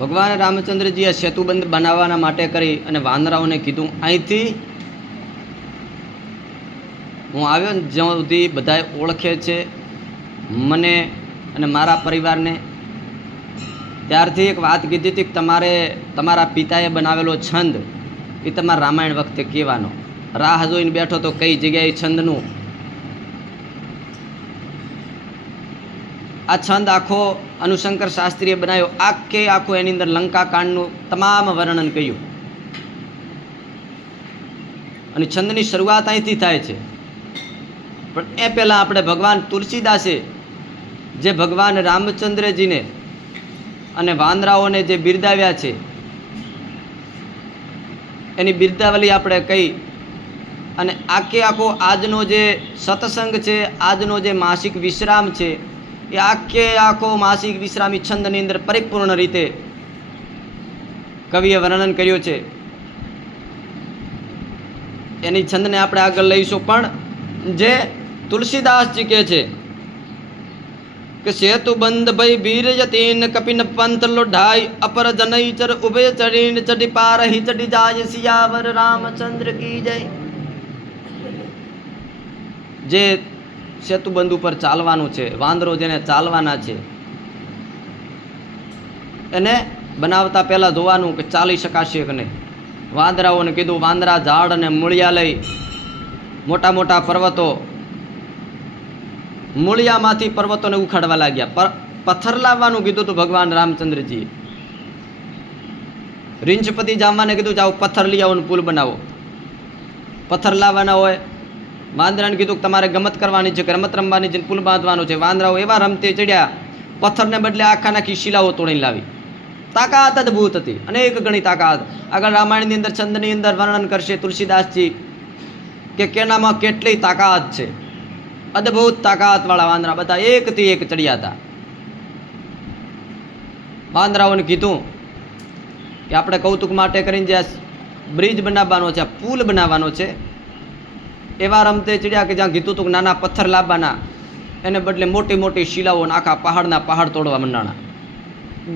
ભગવાન રામચંદ્રજીએ સેતુબંધ બનાવવાના માટે કરી અને વાનરાઓને કીધું, અહીંથી હું આવ્યો ને જ્યાં સુધી બધાએ ઓળખે છે મને અને મારા પરિવારને, ત્યારથી એક વાત કીધી હતી કે તમારે તમારા પિતાએ બનાવેલો છંદ એ તમારા રામાયણ વખતે કહેવાનો. રાહ જોઈને બેઠો તો કઈ જગ્યાએ છંદનું આ છંદ આખો અનુશંકર શાસ્ત્રીએ બનાવ્યો. આખો એની અંદર લંકાકાંડનું તમામ વર્ણન કર્યું. અને છંદની શરૂઆત અહીંથી થાય છે. પણ એ પહેલાં આપણે ભગવાન તુલસીદાસે જે ભગવાન રામચંદ્રજીને અને વાંદરાઓને જે બિરદાવ્યા છે એની બિરદાવલી આપણે કહી અને આખો આજનો જે સત્સંગ છે, આજનો જે માસિક વિશ્રામ છે, એ આખો માસિક વિશ્રામી છંદની અંદર પરિપૂર્ણ રીતે કવિએ વર્ણન કર્યું છે. એની છંદને આપણે આગળ લઈશું. પણ જે તુલસીદાસજી કહે છે કે સેતુ બંધ ભઈ વીર યતીન કપિન પંથ લોઢાઈ અપર જનૈચર ઉભે ચડીન ચડી પાર હિ ચડી જાય સિયાવર રામચંદ્ર કી જય. જે સેતુબંધ ઉપર ચાલવાનું છે, વાંદરો જેને ચાલવાના છે, એને બનાવતા પહેલાં જોવાનું કે ચાલી શકાશે કે નહીં. વાંદરાઓને કીધું, વાંદરા ઝાડ અને મૂળિયા લઈ મોટા મોટા પર્વતો, મૂળિયામાંથી પર્વતોને ઉખાડવા લાગ્યા. પથ્થર લાવવાનું કીધું હતું ભગવાન રામચંદ્રજી. રીંછપતિ જામવાને કીધું જાઓ પથ્થર લઈ આવો ને પુલ બનાવો. પથ્થર લાવવાના હોય. વાંદરાને કીધું કે તમારે ગમત કરવાની છે કે રમત રમવાની છે, પુલ બાંધવાનો છે. વાંદરાઓ એવા રમતે ચડ્યા, પથ્થરને બદલે આખી શિલાઓ તોડીને લાવી. તાકાત અદભૂત હતી, અનેક ગણી તાકાત. આગળ રામાયણની અંદર છંદની અંદર વર્ણન કરશે તુલસીદાસજી કે કેનામાં કેટલી તાકાત છે. અદભુત તાકાતવાળા વાંદરા બધા એકથી એક ચડ્યા હતા. વાંદરાઓને કીધું કે આપણે કૌતુક માટે કરીને જે બ્રિજ બનાવવાનો છે, પુલ બનાવવાનો છે, એવા રમતે ચડ્યા કે જ્યાં કીધું હતું કે નાના પથ્થર લાવવાના, એને બદલે મોટી મોટી શિલાઓ આખા પહાડના પહાડ તોડવા માંડાણા,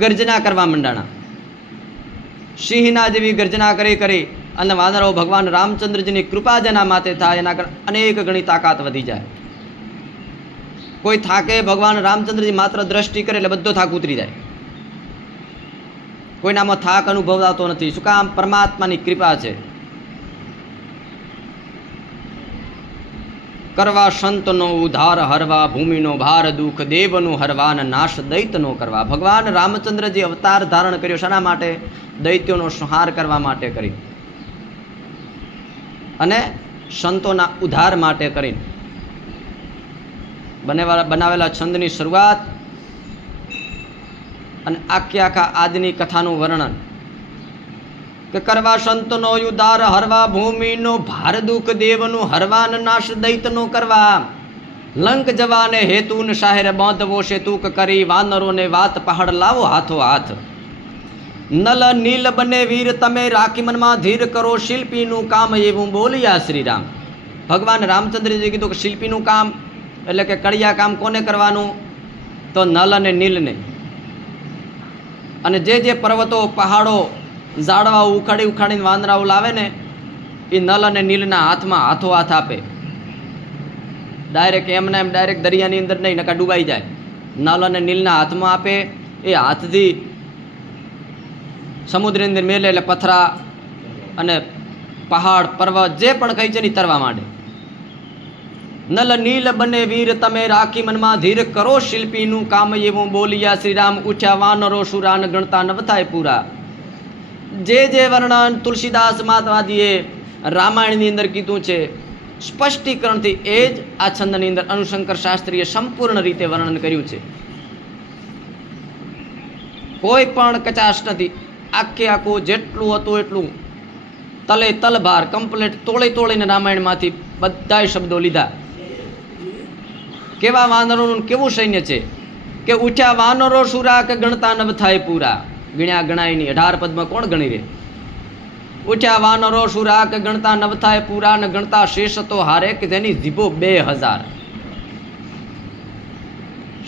ગર્જના કરવા માંડાણા. સિંહના જેવી ગર્જના કરી અને વાંદરાઓ ભગવાન રામચંદ્રજીની કૃપા જેના માથે થાય એના અનેક ગણી તાકાત વધી જાય. કોઈ થાકે, ભગવાન રામચંદ્રજી માત્ર દ્રષ્ટિ કરે એટલે બધો થાક ઉતરી જાય. કોઈનામાં થાક અનુભવાતો નથી. શું કામ? પરમાત્માની કૃપા છે. કરવા સંતનો ઉદ્ધાર હરવા, ભૂમિનો ભાર દુઃખ દેવનું હરવાન, નાશ દૈત્યનો કરવા. ભગવાન રામચંદ્રજી અવતાર ધારણ કર્યો શાના માટે? દૈત્યોનો સંહાર કરવા માટે કરી અને સંતોના ઉદ્ધાર માટે કરી બનાવેલા છંદની શરૂઆત અને આખા આજની કથાનું વર્ણન કે કરવા સંતનો ઉદ્ધાર હરવા, ભૂમિનો ભાર દુઃખ દેવનું હરવાન, નાશ દૈત્યનો કરવા. લંક જવાને હેતુન શાહેર બાંધવો સેતુક કરી, વાનરોને વાત પહાડ લાવો હાથો હાથ. નલ નીલ બને વીર તમે રાખી મનમાં ધીર કરો, શિલ્પીનું કામ એવું બોલ્યા શ્રી રામ. ભગવાન રામચંદ્રજી કીધું કે શિલ્પીનું કામ એટલે કે કડિયા કામ કોને કરવાનું? તો નલ અને નીલને. અને જે પર્વતો, પહાડો, ઝાડવા ઉખાડીને વાંદરાઓ લાવે ને, એ નલ અને નીલના હાથમાં હાથો હાથ આપે. ડાયરેક્ટ એમને એમ ડાયરેક્ટ દરિયાની અંદર નહીં, નકા ડૂબાઈ જાય. નલ અને નીલના હાથમાં આપે. એ હાથથી સમુદ્રની અંદર મેલે એટલે પથરા અને પહાડ, પર્વત જે પણ કઈ છે ને તરવા માંડે. નલ નીલ બને વીર તમે રાખી મનમાં ધીર કરો, શિલ્પીનું કામ એવું બોલ્યા શ્રી રામ. ઉઠ્યા વાનરો સુરાન ગણતા નવ થાય પૂરા. જે વર્ણન તુલસીદાસ મહાત્માજીએ રામાયણની અંદર કીધું છે સ્પષ્ટીકરણથી, એ જ આ છંદની અંદર અનુશંકર શાસ્ત્રીએ સંપૂર્ણ રીતે વર્ણન કર્યું છે. કોઈ પણ કચાશ નથી. આખું જેટલું હતું એટલું તલે તલભાર કમ્પ્લીટ તોડીને રામાયણમાંથી બધા શબ્દો લીધા. કેવા વાનરોનું કેવું સૈન્ય છે કે ઉઠ્યા વાનરો સુરા કે ગણતા નવ થાય પૂરા. ગણ્યા ગણાય નહીં. 18 પદમાં કોણ ગણી રે? ઉઠ્યા વાનરો સુરા કે ગણતા નવ થાય પૂરા, ને ગણતા શેષ તો હારે કે તેની જીભો 2000.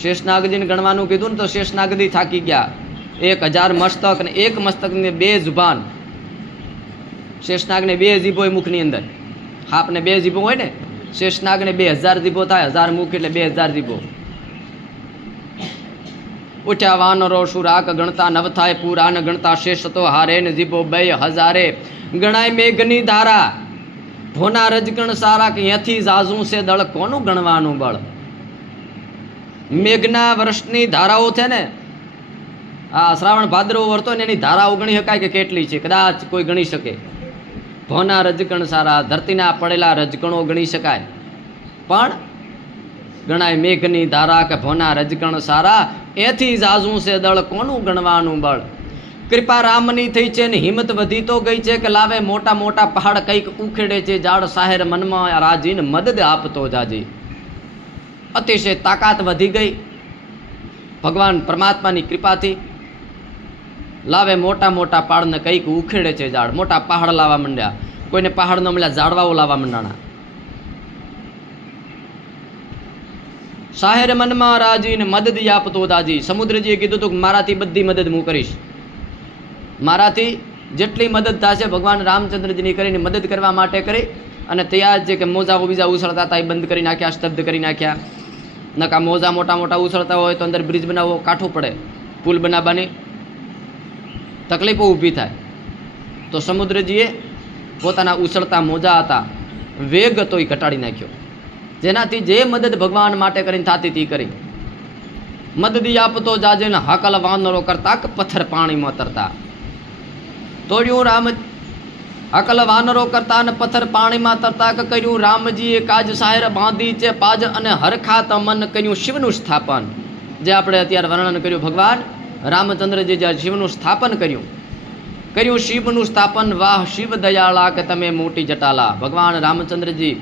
શેષનાગજીને ગણવાનું કીધું ને તો શેષનાગજી થાકી ગયા. 1000 મસ્તક અને એક મસ્તકને 2 જુબાન. શેષનાગને 2 જીભો હોય મુખની અંદર. હાપને 2 જીભો હોય ને, શેષનાગને 2000 જીભો થાય. 1000 મુખ એટલે 2000 જીભો. ઉઠ્યા વાનરો શુરાક ગણતા નવ થાય પુરાણ ગણતા શેષ તો હારે ને જીભો 2000 ગણાય મેઘની ધારા. ભોના રજગણ સારા કે અહીંયાથી જાજું છે દળ કોનું ગણવાનું બળ. મેઘના વર્ષની ધારાઓ છે ને, આ શ્રાવણ ભાદરવો વર્તો ને એની ધારાઓ ગણી શકાય કે કેટલી છે, કદાચ કોઈ ગણી શકે. ભોના રજગણ સારા, ધરતીના પડેલા રજગણો ગણી શકાય, પણ ગણાય મેઘની ધારા કે ભોના રજગણ સારા. એથી જાજું છે દળ કોનું ગણવાનું બળ. કૃપા રામની થઈ છે ને હિંમત વધી તો ગઈ છે કે લાવે મોટા મોટા પહાડ કંઈક ઉખેડે છે ઝાડ સાહેર મનમાં રાજીને મદદ આપતો જાજી. અતિશય તાકાત વધી ગઈ ભગવાન પરમાત્માની કૃપાથી. લાવે મોટા મોટા પહાડને કંઈક ઉખેડે છે ઝાડ. મોટા પહાડ લાવવા માંડ્યા. કોઈને પહાડ ન મળ્યા, ઝાડવાઓ લાવવા માંડાણા. સાહેર મનમાં રાજીને મદદ આપતો દાજી. સમુદ્રજીએ કીધું હતું કે મારાથી બધી મદદ હું કરીશ. મારાથી જેટલી મદદ થશે ભગવાન રામચંદ્રજીની કરીને મદદ કરવા માટે કરી અને તૈયાર છે કે મોજાઓ બીજા ઉછળતા હતા એ બંધ કરી નાખ્યા, સ્તબ્ધ કરી નાખ્યા. નકા મોજા મોટા મોટા ઉછળતા હોય તો અંદર બ્રિજ બનાવવો કાઠું પડે, પુલ બનાવવાની તકલીફો ઊભી થાય. તો સમુદ્રજીએ પોતાના ઉછળતા મોજા હતા વેગ તો એ ઘટાડી નાખ્યો, જેનાથી જે મદદ ભગવાન માટે કરીને થતી હતી કરી. મદદી આપતો જાજે ને હાકલ વાનરો કરતા કે પથ્થર પાણીમાં તરતા. તોડ્યું રામ હાકલ વાનરો કરતા ને પથ્થર પાણીમાં તરતા કે કર્યું રામજીએ કાજ સાહેર બાંધી છે પાજ અને હરખા તમન કર્યું શિવનું સ્થાપન. જે આપણે અત્યારે વર્ણન કર્યું ભગવાન રામચંદ્રજી જે શિવનું સ્થાપન કર્યું શિવનું સ્થાપન. વાહ શિવ દયાળા કે તમે મોટી જટાલા. ભગવાન રામચંદ્રજી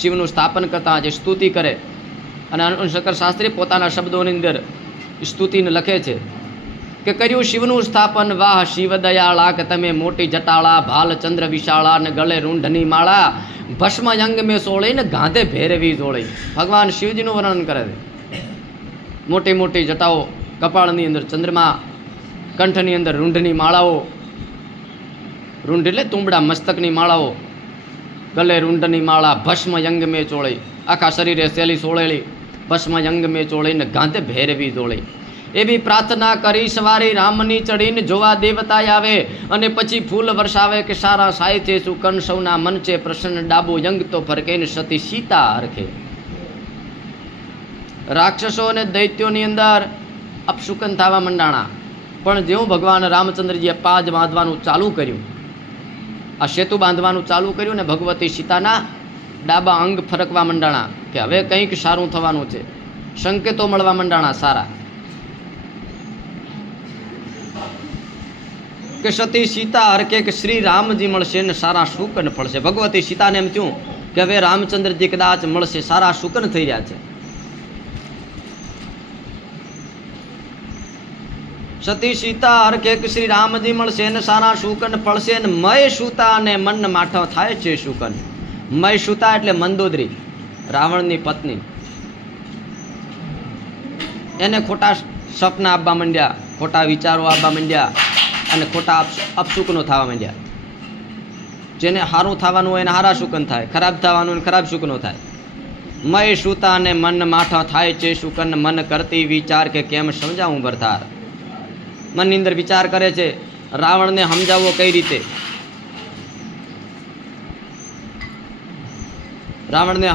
શિવનું સ્થાપન કરતા જે સ્તુતિ કરે અને શંકર શાસ્ત્રી પોતાના શબ્દોની અંદર સ્તુતિને લખે છે કે કર્યું શિવનું સ્થાપન. વાહ શિવ દયાળા કે તમે મોટી જટાળા. ભાલચંદ્ર વિશાળા ને ગળે રૂંઢની માળા. ભસ્મ અંગ મેં સોળી ને ગાંધે ભેરવી જોળી. ભગવાન શિવજીનું વર્ણન કરે છે. મોટી મોટી જટાઓ, કપાળની અંદર ચંદ્રમા, કંઠની અંદર રૂંઢની માળાઓ. રૂંઢ એટલે તુંબડા, મસ્તકની માળાઓ. ગલે રૂંઢની માળા. ભસ્મ અંગ મેં ચોળી. આખા શરીરે સેલી સોળેલી ભસ્મ અંગ મેં ચોળીને ગાંધે ભેરવી જોળી. એવી પ્રાર્થના કરી સવારી રામની ચડીને જોવા દેવતા આવે અને પછી ફૂલ વરસાવે કે સારા સાય છે સુકન સૌના મન છે પ્રસન્ન ડાબો યંગ તો ફરકે ને સતી સીતા હરખે. રાક્ષસો અને દૈત્યોની અંદર અપશુકન થવા મંડાણા, પણ જેવું ભગવાન રામચંદ્રજીએ પાજ બાંધવાનું ચાલુ કર્યું, આ સેતુ બાંધવાનું ચાલુ કર્યું ને ભગવતી સીતાના ડાબા અંગ ફરકવા મંડાણા કે હવે કંઈક સારું થવાનું છે. સંકેતો મળવા મંડાણા સારા કે સતી સીતા હરકે કે શ્રી રામજી મળશે ને સારા શુકન ફળશે. ભગવતી સીતાને એમ થયું કે હવે રામચંદ્રજી કદાચ મળશે, સારા શુકન થઈ રહ્યા છે. સતી સીતા હરકે કે શ્રી રામજી મળશે ને સારા શુકન ફળશે ને મય સુતા અને મન માઠો થાય છે શુકન. મય સુતા એટલે મંદોદરી, રાવણની પત્ની. એને ખોટા સપના આપવા માંડ્યા, ખોટા વિચારો આપવા માંડ્યા અને ખોટા અપશુકનો થવા માંડ્યા. જેને સારું થવાનું હોય એને સારા શુકન થાય, ખરાબ થવાનું હોય ખરાબ શુકનો થાય. મય સુતા અને મન માઠો થાય છે શુકન. મન કરતી વિચાર કે કેમ સમજાવું ભરતાર. મનની અંદર વિચાર કરે છે રાવણને સમજાવવો કઈ રીતે. રાવણને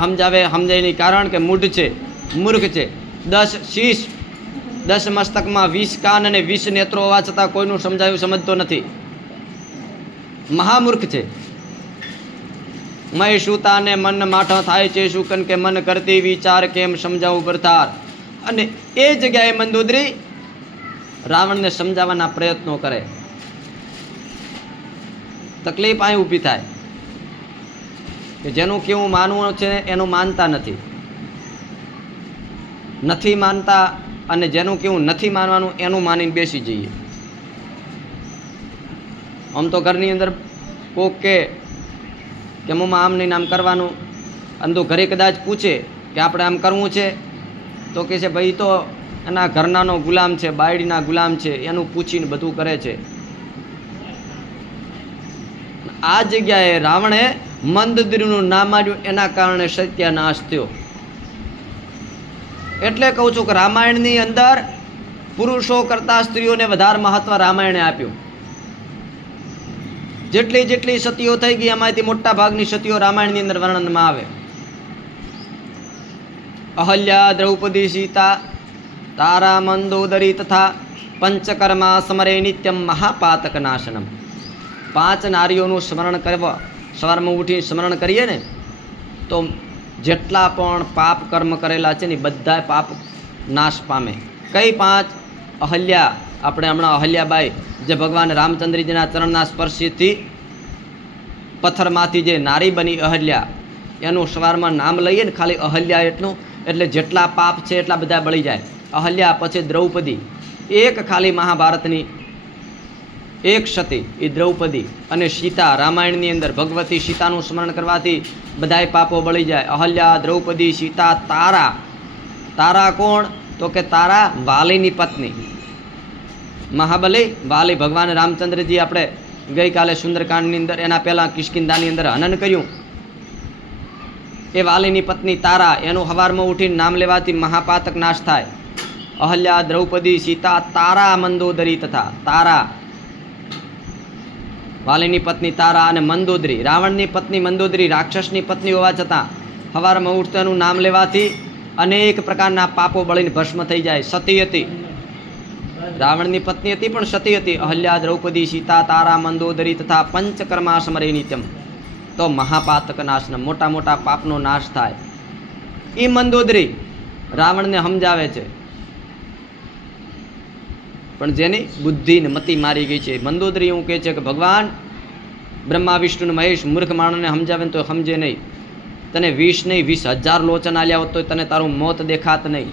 સમજાયની કારણ કે મૂઢ છે, મૂર્ખ છે. 10 શીશ 10 મસ્તકમાં 20 કાન અને 20 નેત્રો હોવા છતાં કોઈનું સમજાયું સમજતો નથી. મહામૂર્ખ છે. મય સુતા ને મન માઠો થાય છે શુકન કે મન કરતી વિચાર કેમ સમજાવું ભરતાર. અને એ જગ્યાએ મંદોદરી રાવણને સમજાવવાના પ્રયત્નો કરે. તકલીફ અહીં ઊભી થાય કે જેનું કેવું માનવું છે એનું માનતા નથી માનતા, અને જેનું કેવું નથી માનવાનું એનું માનીને બેસી જઈએ. આમ તો ઘરની અંદર કોક કે મમ્મા આમ નહીં આમ કરવાનું, અને તો ઘરે કદાચ પૂછે કે આપણે આમ કરવું છે તો કહે છે ભાઈ તો એના ઘરનાનો ગુલામ છે, બાયડીના ગુલામ છે, એનું પૂછીને બધું કરે છે. આ જગ્યાએ રાવણે મંદોદરીનું નામ આવ્યું, એના કારણે સત્યાનાશ થયો. એટલે કહું છું કે રામાયણની અંદર પુરુષો કરતા સ્ત્રીઓને વધારે મહત્વ રામાયણે આપ્યું. જેટલી જેટલી સતીઓ થઈ ગઈ એમાંથી મોટા ભાગની સતીઓ રામાયણની અંદર વર્ણનમાં આવે. અહલ્યા, દ્રૌપદી, સીતા, તારા, મંદોદરી તથા પંચકર્મા સમરે નિત્યમ મહાપાતક નાશનમ. 5 નારીઓનું સ્મરણ કરવા, સવારમાં ઉઠી સ્મરણ કરીએ ને તો જેટલા પણ પાપ કર્મ કરેલા છે ને બધા પાપ નાશ પામે. કઈ 5? અહલ્યા, આપણે હમણાં અહલ્યાબાઈ જે ભગવાન રામચંદ્રજીના ચરણના સ્પર્શથી પથ્થરમાંથી જે નારી બની અહલ્યા, એનું સવારમાં નામ લઈએ ને ખાલી અહલ્યા એટલું, એટલે જેટલા પાપ છે એટલા બધા બળી જાય. અહલ્યા, પછી દ્રૌપદી, એક ખાલી મહાભારતની એક સતી એ દ્રૌપદી, અને સીતા રામાયણની અંદર ભગવતી સીતાનું સ્મરણ કરવાથી બધાય પાપો બળી જાય. અહલ્યા, દ્રૌપદી, સીતા, તારા. તારા કોણ? તો કે તારા વાલીની પત્ની. મહાબલી વાલી ભગવાન રામચંદ્રજી આપણે ગઈકાલે સુંદરકાંડની અંદર એના પહેલાં કિષ્કિંધાની અંદર હનન કર્યું. એ વાલીની પત્ની તારા, એનું હવારમાં ઉઠીને નામ લેવાથી મહાપાતક નાશ થાય. અહલ્યા, દ્રૌપદી, સીતા, તારા, મંદોદરી તથા તારા વાલીની પત્ની તારા અને મંદોદરી રાવણની પત્ની મંદોદરી રાક્ષસની પત્ની હોવા છતાં હવારમાં ઉઠતા એનું નામ લેવાથી અનેક પ્રકારના પાપો બળીને ભસ્મ થઈ જાય. સતી હતી, રાવણની પત્ની હતી પણ સતી હતી. અહલ્યા, દ્રૌપદી, સીતા, તારા, મંદોદરી તથા પંચકર્મા સમરે નિત્યમ. તો મહાપાતક નાશના, મોટા મોટા પાપનો નાશ થાય. એ મંદોદરી રાવણને સમજાવે છે, પણ જેની બુદ્ધિ ને મતિ મારી ગઈ છે. મંદોદરી એવું કહે છે કે ભગવાન બ્રહ્મા વિષ્ણુ ને મહેશ મૂર્ખ માણસને સમજાવે ને તો સમજે નહીં. તને 20 નહીં 20,000 લોચન આલ્યા હોત તો તને તારું મોત દેખાત નહીં.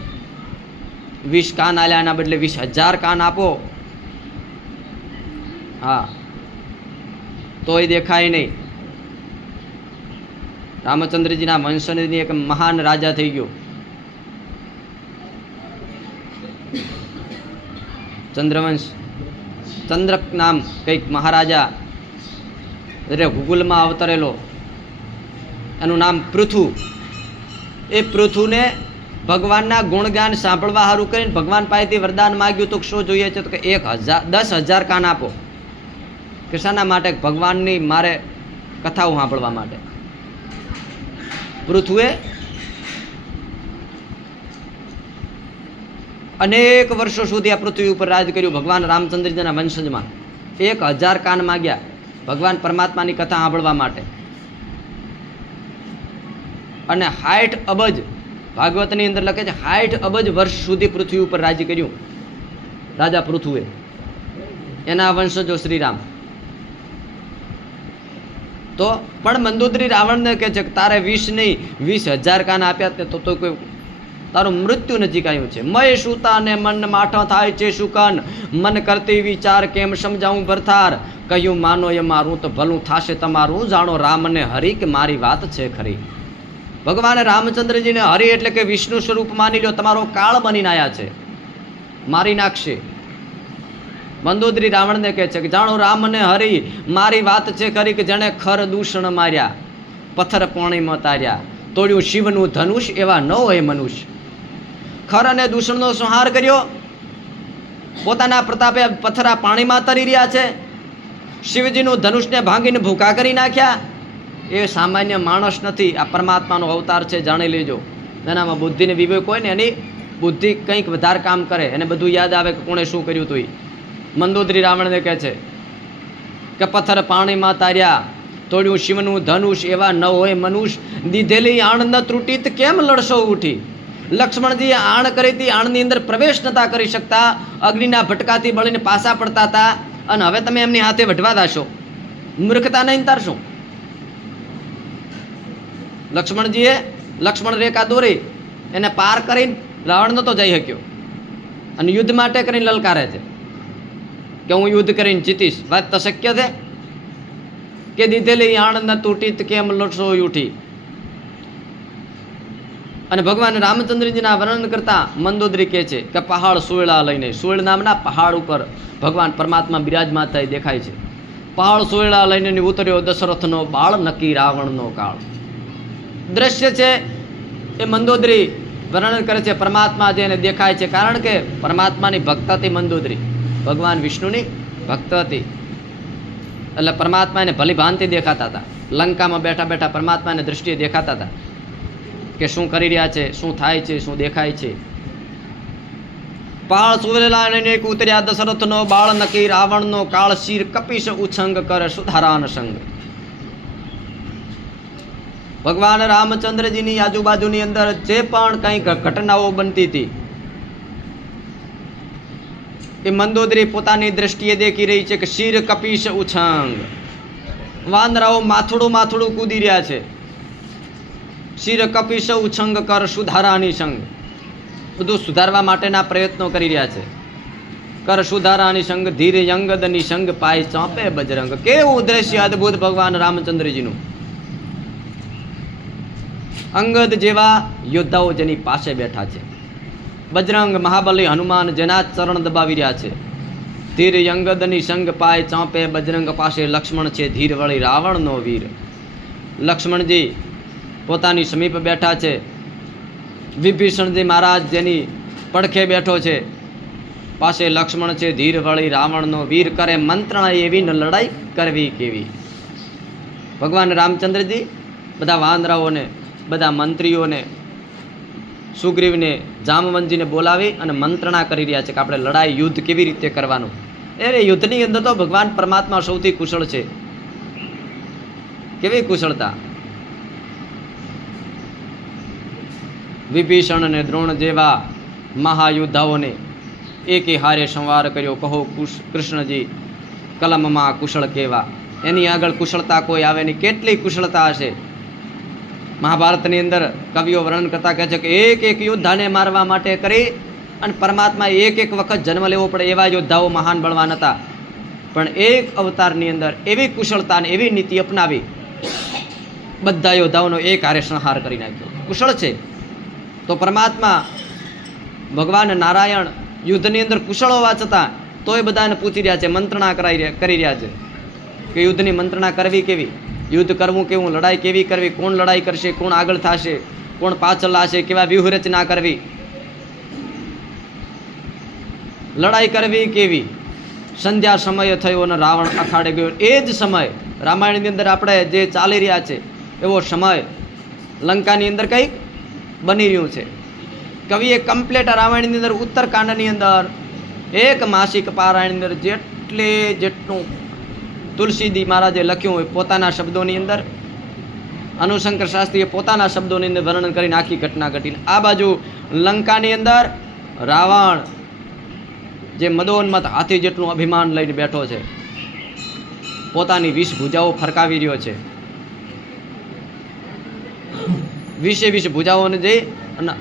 20 કાન આલ્યા એના બદલે 20,000 કાન આપો, હા, તોય દેખાય નહીં. રામચંદ્રજીના વંશની એક મહાન રાજા થઈ ગયો, ચંદ્રવંશ. ચંદ્રક નામ કંઈક મહારાજા એટલે ગુગુલમાં અવતરેલો, એનું નામ પૃથુ. એ પૃથુને ભગવાનના ગુણગાન સાંભળવા સારું કરીને ભગવાન પાસેથી વરદાન માગ્યું તો શું જોઈએ છે? તો કે 10,000 કાન આપો. કે શાના માટે? ભગવાનની મારે કથાઓ સાંભળવા માટે. પૃથુએ અનેક વર્ષો સુધી આ પૃથ્વી ઉપર રાજ કર્યું ભગવાન રામચંદ્રજીના વંશજમાં. 1,000 કાન માગ્યા ભગવાન પરમાત્માની કથા સાંભળવા માટે. અને 60 અબજ, ભાગવતની અંદર લખે છે 60 અબજ વર્ષ સુધી પૃથ્વી ઉપર રાજ કર્યું રાજા પૃથુએ. એના વંશજો શ્રીરામ. તો પણ મંદોદરી રાવણને કહે છે કે તારે 20 નહીં 20,000 કાન આપ્યા તો કોઈ તારું મૃત્યુ નજીક આવ્યું છે. મય સુતાને મન માઠો થાય છે સુકન, મન કરતી વિચાર કેમ સમજાવું ભરથાર. કહ્યું માનો એ મારું તો ભલું થાશે તમારું, જાણો રામને હરી કે મારી વાત છે ખરી. ભગવાન રામચંદ્રજીને હરિ એટલે કે વિષ્ણુ સ્વરૂપ માની લો, તમારો કાળ બનીને આવ્યા છે, મારી નાખશે. મંદોદરી રાવણને કહે છે કે જાણો રામને હરિ મારી વાત છે ખરી, કે જેણે ખર દૂષણ માર્યા, પથ્થર પાણીમાં તાર્યા, તોડ્યું શિવનું ધનુષ, એવા ન હોય મનુષ્ય. ખર અને દૂષણનો સંહાર કર્યો, પોતાના પ્રતાપે પથ્થરા પાણીમાં તરી રહ્યા છે, શિવજીનું ધનુષને ભાંગીને ભૂકા કરી નાખ્યા. એ સામાન્ય માણસ નથી, આ પરમાત્માનો અવતાર છે, જાણી લેજો. એનામાં બુદ્ધિને વિવેક હોય ને એની બુદ્ધિ કંઈક વધારે કામ કરે, એને બધું યાદ આવે કે કોણે શું કર્યું હતું. એ મંદોદરી રાવણને કહે છે કે પથ્થર પાણીમાં તાર્યા, તોડ્યું શિવનું ધનુષ, એવા ન હોય મનુષ્ય. દીધેલી આણ ન ત્રુટિત કેમ લડશો ઉઠી. લક્ષ્મણજીએ આણ કરી હતી, આણની અંદર પ્રવેશ નતા કરી શકતા, અગ્નિના ભટકાથી બળીને પાછા પડતા હતા, અને હવે તમે એમની હાથે વઢવા દાશો. મૂર્ખતા નહીં તારશો. લક્ષ્મણજીએ લક્ષ્મણ રેખા દોરી એને પાર કરીને રાવણ નતો જઈ શક્યો, અને યુદ્ધ માટે કરીને લલકારે છે કે હું યુદ્ધ કરીને જીતીશ. વાત તો શક્ય છે કે દીધેલી આણ ન તૂટીત કેમ લડશો ઉઠી. અને ભગવાન રામચંદ્રજીના વર્ણન કરતા મંદોદરી કહે છે કે પહાડ સુવેળા લઈને, સુવેળ નામના પહાડ ઉપર ભગવાન પરમાત્મા બિરાજમાન થઈ દેખાય છે. પહાડ સુવેળા લઈને ઉતર્યો દશરથનો બાળ, નક્કી રાવણનો કાળ. દ્રશ્ય છે એ મંદોદરી વર્ણન કરે છે. પરમાત્મા જેને દેખાય છે, કારણ કે પરમાત્માની ભક્ત હતી મંદોદરી, ભગવાન વિષ્ણુની ભક્ત હતી. એટલે પરમાત્મા એને ભલી ભાંતિ દેખાતા હતા. લંકામાં બેઠા બેઠા પરમાત્માને દૃષ્ટિએ દેખાતા હતા કે શું કરી રહ્યા છે, શું થાય છે, શું દેખાય છે. પાળ સુવેલા એક ઉતર્યા દશરથનો બાળ, નકી રાવણનો કાળ, શિર કપિશ ઉછંગ કર સુધારાન સંગ. ભગવાન રામચંદ્રજીની આજુબાજુની અંદર જે પણ કંઈક ઘટનાઓ બનતી હતી એ મંદોદરી પોતાની દ્રષ્ટિએ દેખી રહી છે કે શિર કપિશ ઉછંગ, વાંદરાઓ માથુડું માથુડું કૂદી રહ્યા છે. શિર કપિશ ઉછંગ કર સુધારાની સંગ, બધું સુધારવા માટેના પ્રયત્નો કરી રહ્યા છે. કર સુધારાની સંગ, ધીર અંગદની સંગ, પાય ચોંપે બજરંગ. કેવું દ્રશ્ય અદભુત ભગવાન રામચંદ્રજીનું. અંગદ જેવા યોદ્ધાઓ જેની પાસે બેઠા છે, બજરંગ મહાબલી હનુમાન જેના ચરણ દબાવી રહ્યા છે. ધીર અંગદની સંગ, પાય ચોંપે બજરંગ. પાસે લક્ષ્મણ છે, ધીર વળી રાવણનો વીર. લક્ષ્મણજી પોતાની સમીપ બેઠા છે. વિભીષણજી મહારાજ જેની પડખે બેઠો છે. પાસે લક્ષ્મણ છે, ધીર વળી રાવણનો વીર. કરે મંત્રણા એવી ન લડાઈ કરવી કેવી. ભગવાન રામચંદ્રજી બધા વાંદરાઓને, બધા મંત્રીઓને, સુગ્રીવને, જામવંતજીને બોલાવી અને મંત્રણા કરી રહ્યા છે કે આપણે લડાઈ, યુદ્ધ કેવી રીતે કરવાનું. એ યુદ્ધની અંદર તો ભગવાન પરમાત્મા સૌથી કુશળ છે. કેવી કુશળતા. વિભીષણ અને દ્રોણ જેવા મહાયોદ્ધાઓને એકે હારે સંવાર કર્યો. કહો કૃષ્ણજી કલમમાં કુશળ કેવા. એની આગળ કુશળતા કોઈ આવે નહીં. કેટલી કુશળતા હશે. મહાભારતની અંદર કવિઓ વર્ણન કરતા કહે છે કે એક એક યોદ્ધાને મારવા માટે કરી અને પરમાત્મા એક એક વખત જન્મ લેવો પડે એવા યોદ્ધાઓ મહાન બળવાન હતા. પણ એક અવતારની અંદર એવી કુશળતા અને એવી નીતિ અપનાવી, બધા યોદ્ધાઓનો એક હારે સંહાર કરી નાખ્યો. કુશળ છે. તો પરમાત્મા ભગવાન નારાયણ યુદ્ધની અંદર કુશળ હોવા છતાં તોય બધાને પૂછી રહ્યા છે, મંત્રણા કરી રહ્યા છે કે યુદ્ધની મંત્રણા કરવી કેવી, યુદ્ધ કરવું કેવું, લડાઈ કેવી કરવી, કોણ લડાઈ કરશે, કોણ આગળ થશે, કોણ પાછળ લાશે, કેવા વ્યૂહરચના કરવી, લડાઈ કરવી કેવી. સંધ્યા સમય થયો અને રાવણ અખાડે ગયો. એ જ સમય રામાયણની અંદર આપણે જે ચાલી રહ્યા છે એવો સમય લંકાની અંદર કંઈક બની રહ્યું છે. કવિએ કમ્પ્લેટ રામાયણની અંદર ઉત્તરકાંડની અંદર એક માસિક પારાયણની અંદર જેટલું તુલસીજી મહારાજે લખ્યું હોય પોતાના શબ્દોની અંદર, અનુશંકર શાસ્ત્રીએ પોતાના શબ્દોની અંદર વર્ણન કરીને આખી ઘટના ઘટીને આ બાજુ લંકાની અંદર રાવણ જે મદોન્મત હાથી જેટલું અભિમાન લઈને બેઠો છે, પોતાની 20 ભુજાઓ ફરકાવી રહ્યો છે. 20 ભુજાઓને જઈ અને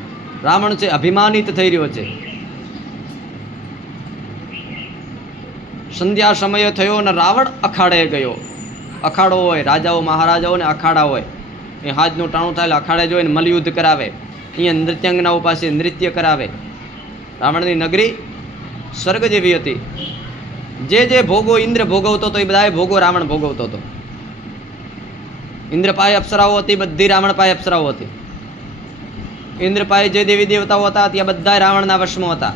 રાવણ છે અભિમાનિત થઈ રહ્યો છે. સંધ્યા સમય થયો અને રાવણ અખાડે ગયો. અખાડો હોય, રાજાઓ મહારાજાઓને અખાડા હોય, એ હાજનું ટાણું થાય અખાડે જોઈને મલયુદ્ધ કરાવે. અહીંયા નૃત્યાંગનાઓ પાસે નૃત્ય કરાવે. રાવણની નગરી સ્વર્ગ જેવી હતી. જે ભોગો ઇન્દ્ર ભોગવતો હતો એ બધા ભોગો રાવણ ભોગવતો હતો. ઇન્દ્ર પાસે અપ્સરાઓ હતી, બધી રાવણ પાસે અપ્સરાઓ હતી. ઇન્દ્ર પાસે જે દેવી દેવતાઓ હતા ત્યાં બધા રાવણના વશમાં હતા.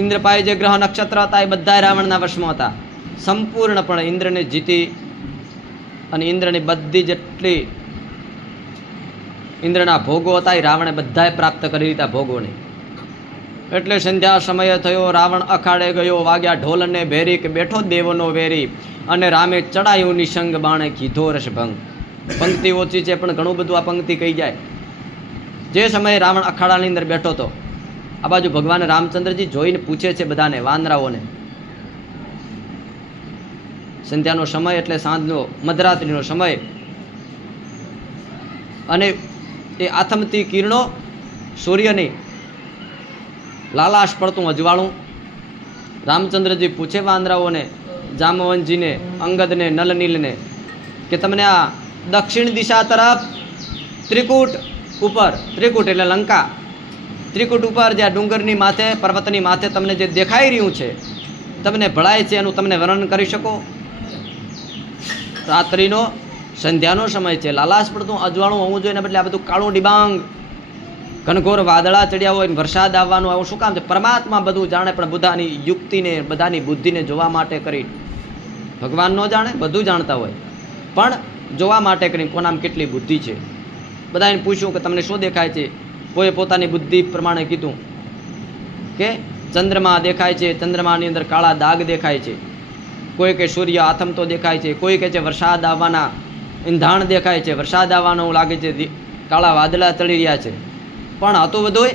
ઇન્દ્ર પાસે જે ગ્રહ નક્ષત્ર હતા એ બધા રાવણના વશમાં હતા. સંપૂર્ણપણે ઇન્દ્રને જીતી અને ઇન્દ્રની બધી જેટલી ઇન્દ્રના ભોગો હતા એ રાવણે બધાએ પ્રાપ્ત કરી લીધા ભોગોને. એટલે સંધ્યા સમય થયો, રાવણ અખાડે ગયો. વાગ્યા ઢોલને ભેરી કે બેઠો દેવનો વેરી, અને રામે ચડાયું નિસંગ બાણે કીધો રસભંગ. પંક્તિ ઓછી છે પણ ઘણું બધું આ પંક્તિ કહી જાય. જે સમયે રાવણ અખાડાની અંદર બેઠો હતો, આ બાજુ ભગવાન રામચંદ્રજી જોઈને પૂછે છે બધાને, વાંદરાઓને. સંધ્યાનો સમય એટલે સાંજનો, મધરાત્રિનો સમય, અને એ આથમતી કિરણો સૂર્યની લાલાશ પડતું અજવાળું. રામચંદ્રજી પૂછે વાંદરાઓને, જામવંતજીને, અંગદને, નલનીલને કે તમને આ દક્ષિણ દિશા તરફ ત્રિકૂટ ઉપર ત્રિકૂટ એટલે લંકા, ત્રિકૂટ ઉપર જ્યાં ડુંગરની માથે પર્વતની માથે તમને જે દેખાઈ રહ્યું છે, તમને ભળાય છે, એનું તમને વર્ણન કરી શકો? રાત્રિનો સંધ્યાનો સમય છે, લાલાશ પડતું અજવાળું હોવું જોઈએ, એના બદલે આ બધું કાળું ડિબાંગ ઘનઘોર વાદળા ચડ્યા હોય, વરસાદ આવવાનું આવું શું કામ છે? પરમાત્મા બધું જાણે, પણ બધાની યુક્તિને બધાની બુદ્ધિને જોવા માટે કરી. ભગવાન ન જાણે, બધું જાણતા હોય, પણ જોવા માટે કરીને કોનામાં કેટલી બુદ્ધિ છે. બધાને પૂછ્યું કે તમને શું દેખાય છે? કોઈ પોતાની બુદ્ધિ પ્રમાણે કીધું કે ચંદ્રમા દેખાય છે, ચંદ્રમાની અંદર કાળા દાગ દેખાય છે. કોઈ કે સૂર્ય આથમતો દેખાય છે, કોઈ કહે છે વરસાદ આવવાના ઈંધાણ દેખાય છે, વરસાદ આવવાનું લાગે છે, કાળા વાદળા ચડી રહ્યા છે. પણ હતું બધું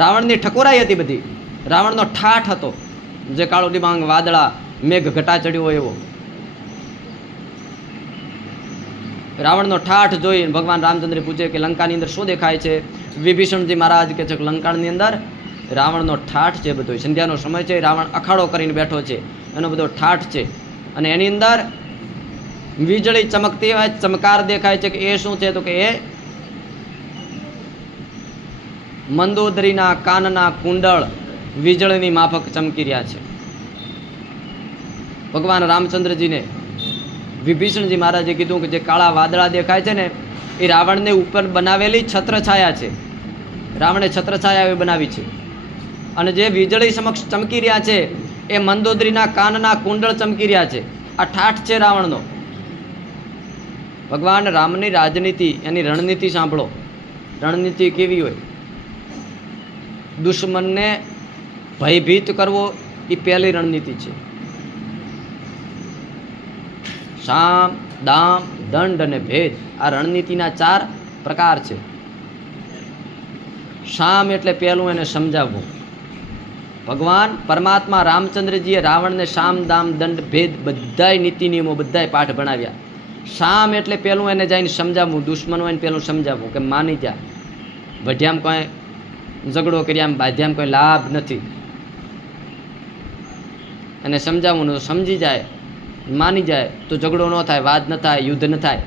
રાવણની ઠકોરાઈ હતી. બધી રાવણનો ઠાઠ હતો, જે કાળો ડિબાંગ વાદળા મેઘ ઘટા ચડ્યો હોય એવો રાવણનો ઠાઠ જોઈ ભગવાન રામચંદ્ર પૂછે કે લંકાની અંદર શું દેખાય છે? વિભીષણજી મહારાજ કહે છે કે લંકાની અંદર રાવણનો ઠાઠ છે. બધો સંધ્યાનો સમય છે, રાવણ અખાડો કરીને બેઠો છે, એનો બધો ઠાઠ છે. અને એની અંદર વીજળી ચમકતી હોય, ચમકાર દેખાય છે. કે એ શું છે? તો કે એ મંદોદરીના કાનના કુંડળ વીજળીની માફક ચમકી રહ્યા છે. ભગવાન રામચંદ્રજીને વિભીષણજી મહારાજે કીધું કે જે કાળા વાદળા દેખાય છે ને, એ રાવણને ઉપર બનાવેલી છત્રછાયા છે. રાવણે છત્રછાયા એવી બનાવી છે. અને જે વીજળી સમક્ષ ચમકી રહ્યા છે, એ મંદોદરીના કાનના કુંડળ ચમકી રહ્યા છે. આ ઠાઠ છે રાવણનો. ભગવાન રામની રાજનીતિ, એની રણનીતિ સાંભળો. રણનીતિ કેવી હોય? દુશ્મનને ભયભીત કરવો એ પહેલી રણનીતિ છે. સામ, દામ, દંડ અને ભેદ, આ રણનીતિના 4 પ્રકાર છે. સામ એટલે પહેલું એને સમજાવવું. ભગવાન પરમાત્મા રામચંદ્રજીએ રાવણને સામ, દામ, દંડ, ભેદ બધાય નીતિ નિયમો બધાય પાઠ ભણાવ્યા. સામ એટલે પહેલું એને જઈને સમજાવવું, દુશ્મનો એને પહેલું સમજાવવું કે માની જા, ભઢિયામાં કોઈ ઝઘડો કર્યા, બાધ્યામાં કોઈ લાભ નથી. અને સમજાવવું, સમજી જાય, માની જાય તો ઝઘડો ન થાય, વાદ ન થાય, યુદ્ધ ન થાય.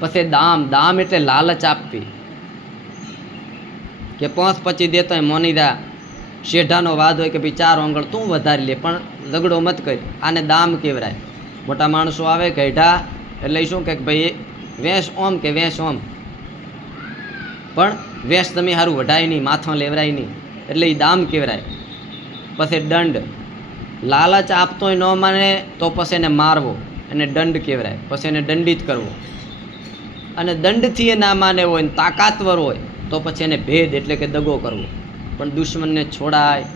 પછી દામ, દામ એટલે લાલચ આપવી કે 5-25 દેતો મોની દા. શેઢાનો વાદ હોય કે ભાઈ 4 ઓંગળ તું વધારી લે, પણ ઝઘડો મત કરી. આને દામ કહેવાય. મોટા માણસો આવે ગઈઢા એટલે શું કે ભાઈ વેસ ઓમ કે વેસ ઓમ, પણ વેસ તમે સારું વઢાય નહીં, માથા લેવરાય નહીં, એટલે એ દામ કહેવાય. પછી દંડ, લાલચ આપતોય ન માને તો પછી એને મારવો, એને દંડ કહેવાય. પછી એને દંડિત કરવો. અને દંડથી એ ના માને હોય ને તાકાતવર હોય તો પછી એને ભેદ એટલે કે દગો કરવો. પણ દુશ્મનને છોડાય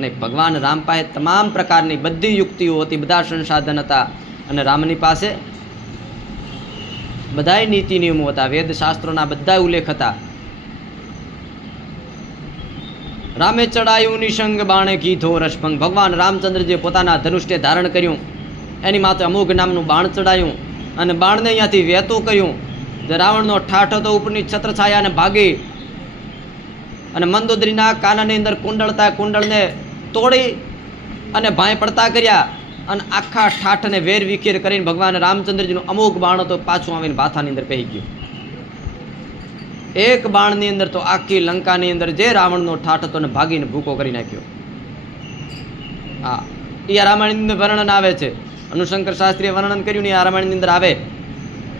નહીં. ભગવાન રામ પાસે તમામ પ્રકારની બધી યુક્તિઓ હતી, બધા સંસાધન હતા, અને રામની પાસે બધાય નીતિ નિયમો હતા, વેદશાસ્ત્રોના બધા ઉલ્લેખ હતા. રામે ચડાયું નિશંગ બાણે કીધો રસભંગ. ભગવાન રામચંદ્રજીએ પોતાના ધનુષ્ય ધારણ કર્યું, એની માથે અમોઘ નામનું બાણ ચડાયું, અને બાણને અહીંયાથી વહેતું કર્યું. જે રાવણનો ઠાઠ હતો ઉપરની છત્રછાયાને ભાગી અને મંદોદરીના કાનની અંદર કુંડળતા કુંડળને તોડી અને ભાંય પડતા કર્યા, અને આખા ઠાઠને વેર વિખેર કરીને ભગવાન રામચંદ્રજીનું અમુક બાણ તો પાછું આવીને ભાથાની અંદર પહેરી ગયું. એક બાણની અંદર તો આખી લંકાની અંદર જે રાવણનો ઠાઠ હતો ને ભાગીને ભૂકો કરી નાખ્યો. હા, એ રામાયણની અંદર વર્ણન આવે છે. અનુશંકર શાસ્ત્રીએ વર્ણન કર્યું ને આ રામાયણની અંદર આવે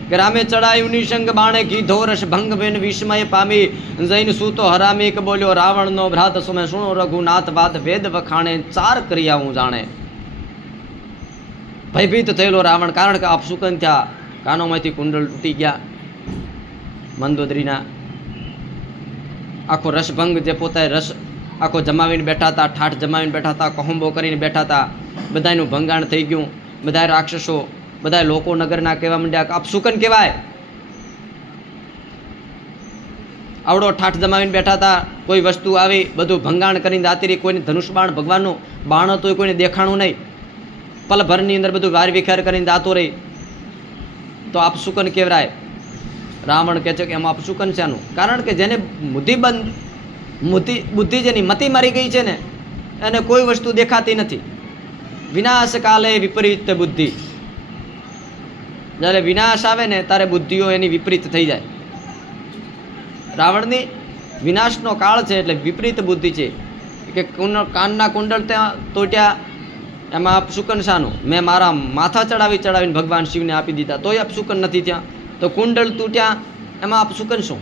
કે રામે ચડાયું નિશંગ બાણે કીધો રસ ભંગ બેન વિસ્મય પામી. જૈન સૂતો હરામીક બોલ્યો રાવણનો ભ્રાત સુમે સુણો રઘુનાથ વાત વેદ વખાણે 4 ક્રિયા હું જાણે. ભયભીત થયેલો રાવણ, કારણ કે અપશુકન થયા, કાનોમાંથી કુંડળ તૂટી ગયા મંદોદરીના. આખો રસભંગ, જે પોતે રસ આખો જમાવીને બેઠા હતા, ઠાઠ જમાવીને બેઠા હતા, કહુંબો કરીને બેઠા હતા, બધાનું ભંગાણ થઈ ગયું. બધા રાક્ષસો, બધા લોકો નગરના કહેવા માંડ્યા કે અપશુકન કહેવાય. આવડો ઠાઠ જમાવીને બેઠા હતા, કોઈ વસ્તુ આવી બધું ભંગાણ કરીને જાતી રહી. કોઈને ધનુષ બાણ, ભગવાનનું બાણ હતું કોઈને દેખાણું નહીં, પલભરની અંદર બધું વાર વિખેર કરીને જાતો રહી, તો અપશુકન કહેવાય. રાવણ કહે છે કે એમાં અપશુકન છે આનું, કારણ કે જેને બુદ્ધિ જેની મતિ મારી ગઈ છે ને, એને કોઈ વસ્તુ દેખાતી નથી. વિનાશ કાલે વિપરીત બુદ્ધિ. જ્યારે વિનાશ આવે ને ત્યારે બુદ્ધિઓ એની વિપરીત થઈ જાય. રાવણની વિનાશનો કાળ છે એટલે વિપરીત બુદ્ધિ છે કે કાનના કુંડળ ત્યાં તોટ્યા, એમાં અપશુકન શાનું? મેં મારા માથા ચડાવીને ભગવાન શિવને આપી દીધા તોય અપશુકન નથી થયા. તો કુંડળ તૂટ્યા, એમાં અપશુકન શું?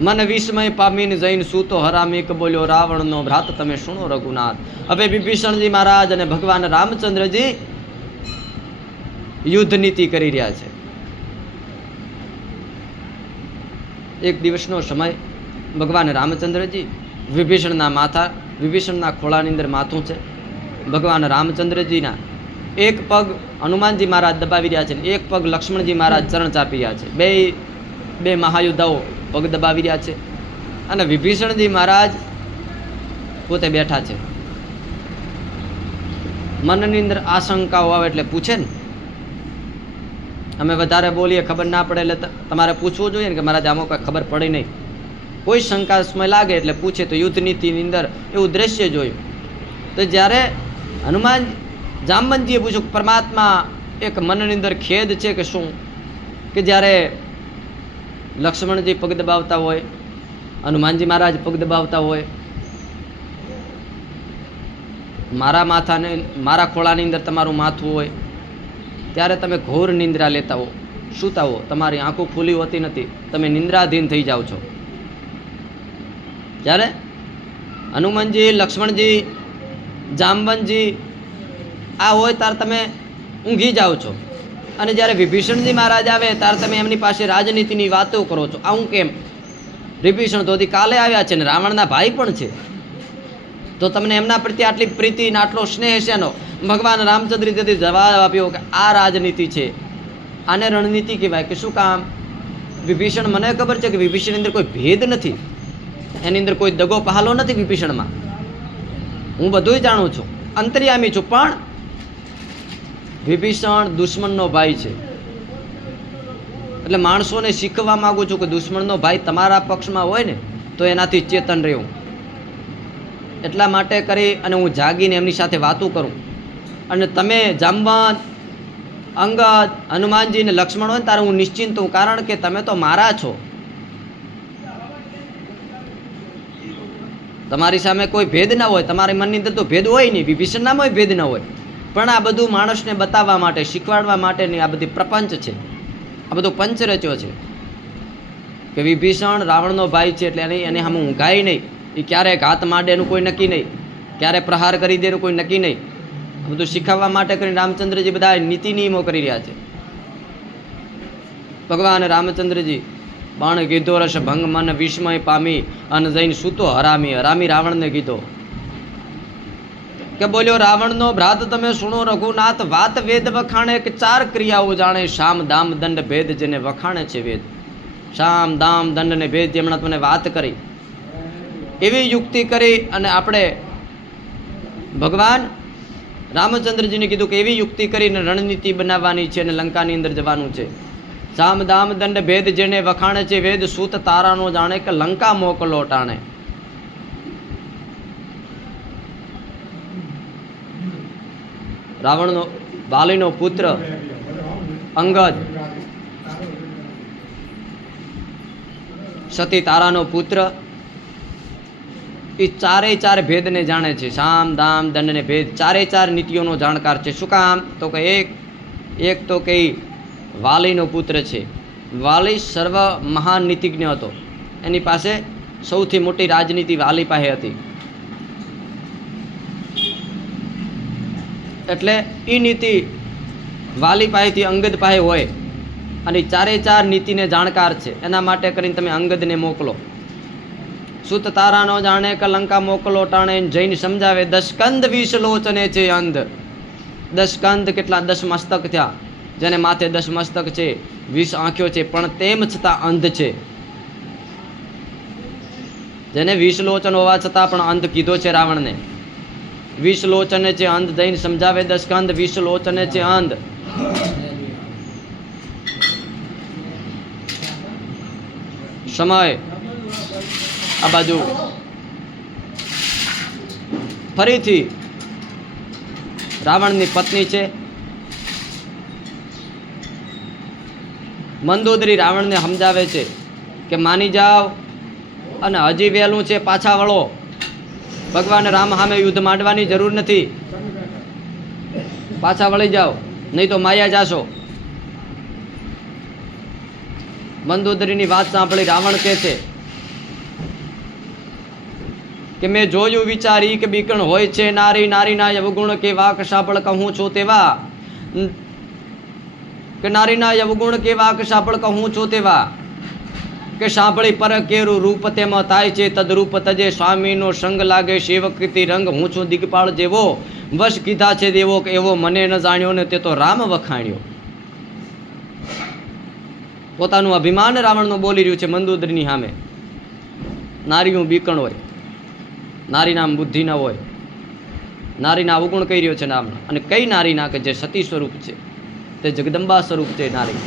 મન વિસ્મય પામીને જઈને સૂતો હરામી બોલ્યો રાવણનો ભ્રાત તમે સુણો રઘુનાથ. હવે વિભીષણજી મહારાજ અને ભગવાન રામચંદ્રજી યુદ્ધ નીતિ કરી રહ્યા છે. એક દિવસનો સમય, ભગવાન રામચંદ્રજી વિભીષણના ખોળાની અંદર માથું છે. ભગવાન રામચંદ્રજીના એક પગ હનુમાનજી મહારાજ દબાવી રહ્યા છે, એક પગ લક્ષ્મણજી મહારાજ ચરણ ચાપી રહ્યા છે. બે મહાયુદ્ધાઓ પગ દબાવી રહ્યા છે અને વિભીષણજી મહારાજ પોતે બેઠા છે. મનની અંદર આશંકાઓ આવે એટલે પૂછે ને, અમે વધારે બોલીએ ખબર ના પડે એટલે તમારે પૂછવું જોઈએ ને કે મારા આમાં કોઈ ખબર પડી નહીં. કોઈ શંકાસ્મય લાગે એટલે પૂછે. તો યુદ્ધ નીતિની અંદર એવું દ્રશ્ય જોયું. તો જ્યારે જામવંતજીએ પૂછ્યું પરમાત્મા એક મનની અંદર ખેદ છે કે શું, કે જ્યારે લક્ષ્મણજી પગ દબાવતા હોય, હનુમાનજી મહારાજ પગ દબાવતા હોય, મારા ખોળાની અંદર તમારું માથું હોય, ત્યારે તમે ઘોર નિંદ્રા લેતા હો, સૂતા હો, તમારી આંખો ખુલ્લી હોતી નથી, તમે નિંદ્રાધીન થઈ જાઓ છો. જ્યારે હનુમાનજી, લક્ષ્મણજી, જામવંતજી આ હોય ત્યારે તમે ઊંઘી જાઓ છો. અને જ્યારે વિભીષણજી મહારાજ આવે ત્યારે તમે એમની પાસે રાજનીતિની વાતો કરો છો. આવું કેમ? વિભીષણ તો કાલે આવ્યા છે ને રાવણના ભાઈ પણ છે, તો તમને એમના પ્રત્યે આટલી પ્રીતિ ને આટલો સ્નેહ છે નો? ભગવાન રામચંદ્રજી જવાબ આપ્યો કે આ રાજનીતિ છે, આને રણનીતિ કહેવાય. કે શું કામ? વિભીષણ, મને ખબર છે કે વિભીષણની અંદર કોઈ ભેદ નથી, એની અંદર કોઈ દગો પહાલો નથી વિભીષણમાં. હું બધું જાણું છું, અંતર્યામી છું, પણ વિભીષણ દુશ્મનનો ભાઈ છે. એટલે માણસોને શીખવા માંગુ છું કે દુશ્મનનો ભાઈ તમારા પક્ષમાં હોય ને તો એનાથી ચેતન રહેવું. એટલા માટે કરી અને હું જાગીને એમની સાથે વાતો કરું. અને તમે જામવંત, અંગદ, હનુમાનજી ને લક્ષ્મણ હોય ને ત્યારે હું નિશ્ચિંત હું, કારણ કે તમે તો મારા છો. તમારી સામે કોઈ ભેદ ના હોય, તમારી મનની અંદર તો ભેદ હોય નહીં, વિભીષણ નામ હોય ભેદ ના હોય. પણ આ બધું માણસને બતાવવા માટે, શીખવાડવા માટેની આ બધી પ્રપંચ છે, આ બધો પંચ રચ્યો છે કે વિભીષણ રાવણનો ભાઈ છે એટલે એને સામે ઊંઘાય નહીં, એ ક્યારે ઘાત માંડે એનું કોઈ નક્કી નહીં, ક્યારે પ્રહાર કરી દે એનું કોઈ નક્કી નહીં. આ બધું શીખવવા માટે કરીને રામચંદ્રજી બધા નીતિ નિયમો કરી રહ્યા છે. ભગવાન રામચંદ્રજી બાણ કીધો રસ ભંગ મન વિસ્મય પામી અને જઈને સૂતો હરામી રાવણને કીધો કે બોલ્યો રાવણનો ભ્રાત તમે સુણો રઘુનાથ, વાત વેદ વખાણે કે 4 ક્રિયાઓ જાણે, શામ દામ દંડ ભેદ જેને વખાણે છે વેદ. શામ દામ દંડ ને ભેદ જેમણે તમને વાત કરી, એવી યુક્તિ કરી અને આપણે ભગવાન રામચંદ્રજીને કીધું કે એવી યુક્તિ કરીને રણનીતિ બનાવવાની છે અને લંકાની અંદર જવાનું છે. શામ દામ દંડ ભેદ જેને વખાણે છે વેદ, સૂત તારાનો જાણે કે લંકા મોકલો ટાણે. રાવણનો વાલીનો પુત્ર અંગદ, સતી તારાનો પુત્ર, એ 4 ભેદને જાણે છે. શામ દામ દંડ ને ભેદ 4 નીતિઓનો જાણકાર છે. શું કામ? તો કે એક તો કે વાલીનો પુત્ર છે. વાલી સર્વ મહાન નીતિજ્ઞ હતો, એની પાસે સૌથી મોટી રાજનીતિ વાલી પાસે હતી. એટલે એ નીતિ વાલી પાસેથી અંગદ પાસે હોય અને 4 નીતિને જાણકાર છે. એના માટે કરીને તમે અંગદને મોકલો. સુત તારાનો જાણે કે લંકા મોકલો ટાણે, જઈને સમજાવે 10 સ્કંદ 20 લોચને છે અંધ. 10 સ્કંદ કેટલા? 10 મસ્તક થયા, જેને માથે 10 મસ્તક છે, 20 આંખો છે, પણ તેમ છતાં અંધ છે. જેને 20 લોચન હોવા છતાં પણ અંધ કીધો છે રાવણને. 20 લોચને છે અંધ, જઈને સમજાવે 10 સ્કંદ 20 લોચને છે અંધ. સમય આ બાજુ ફરીથી રાવણની પત્ની છે. મંદોદરી રાવણને સમજાવે છે કે માની જાઓ અને હજી વહેલું છે, પાછા વળો. ભગવાન રામ સામે યુદ્ધ માંડવાની જરૂર નથી, પાછા વળી જાઓ, નહીં તો માયા જાશો. મંદોદરીની વાત સાંભળી રાવણ કહે છે કે મેં જોયું વિચારી કે બીકણ હોય છે નારી, નારીના અવગુણ કે વાક સાંભળ કહું છું તેવા, કે નારીના અવગુણ કે વાક સાંભળ કહું છું તેવા, કે સાંભળી પર કેરું રૂપ તેમાં થાય છે તદરૂપ તજે સ્વામીનો સંગ લાગે સેવકથી રંગ, હું છું દિગપાળ જેવો વશ કીધા છે દેવો, કે એવો મને ન જાણ્યો ને તે તો રામ વખાણ્યો. પોતાનું અભિમાન રાવણનું બોલી રહ્યું છે મંદોદરીની સામે. નારીનું બીકણ હોય, નારીના બુદ્ધિ ન હોય, નારીના અવગુણ કહી રહ્યો છે નામના. અને કઈ નારીના? કે જે સતી સ્વરૂપ છે, તે જગદંબા સ્વરૂપ છે નારી,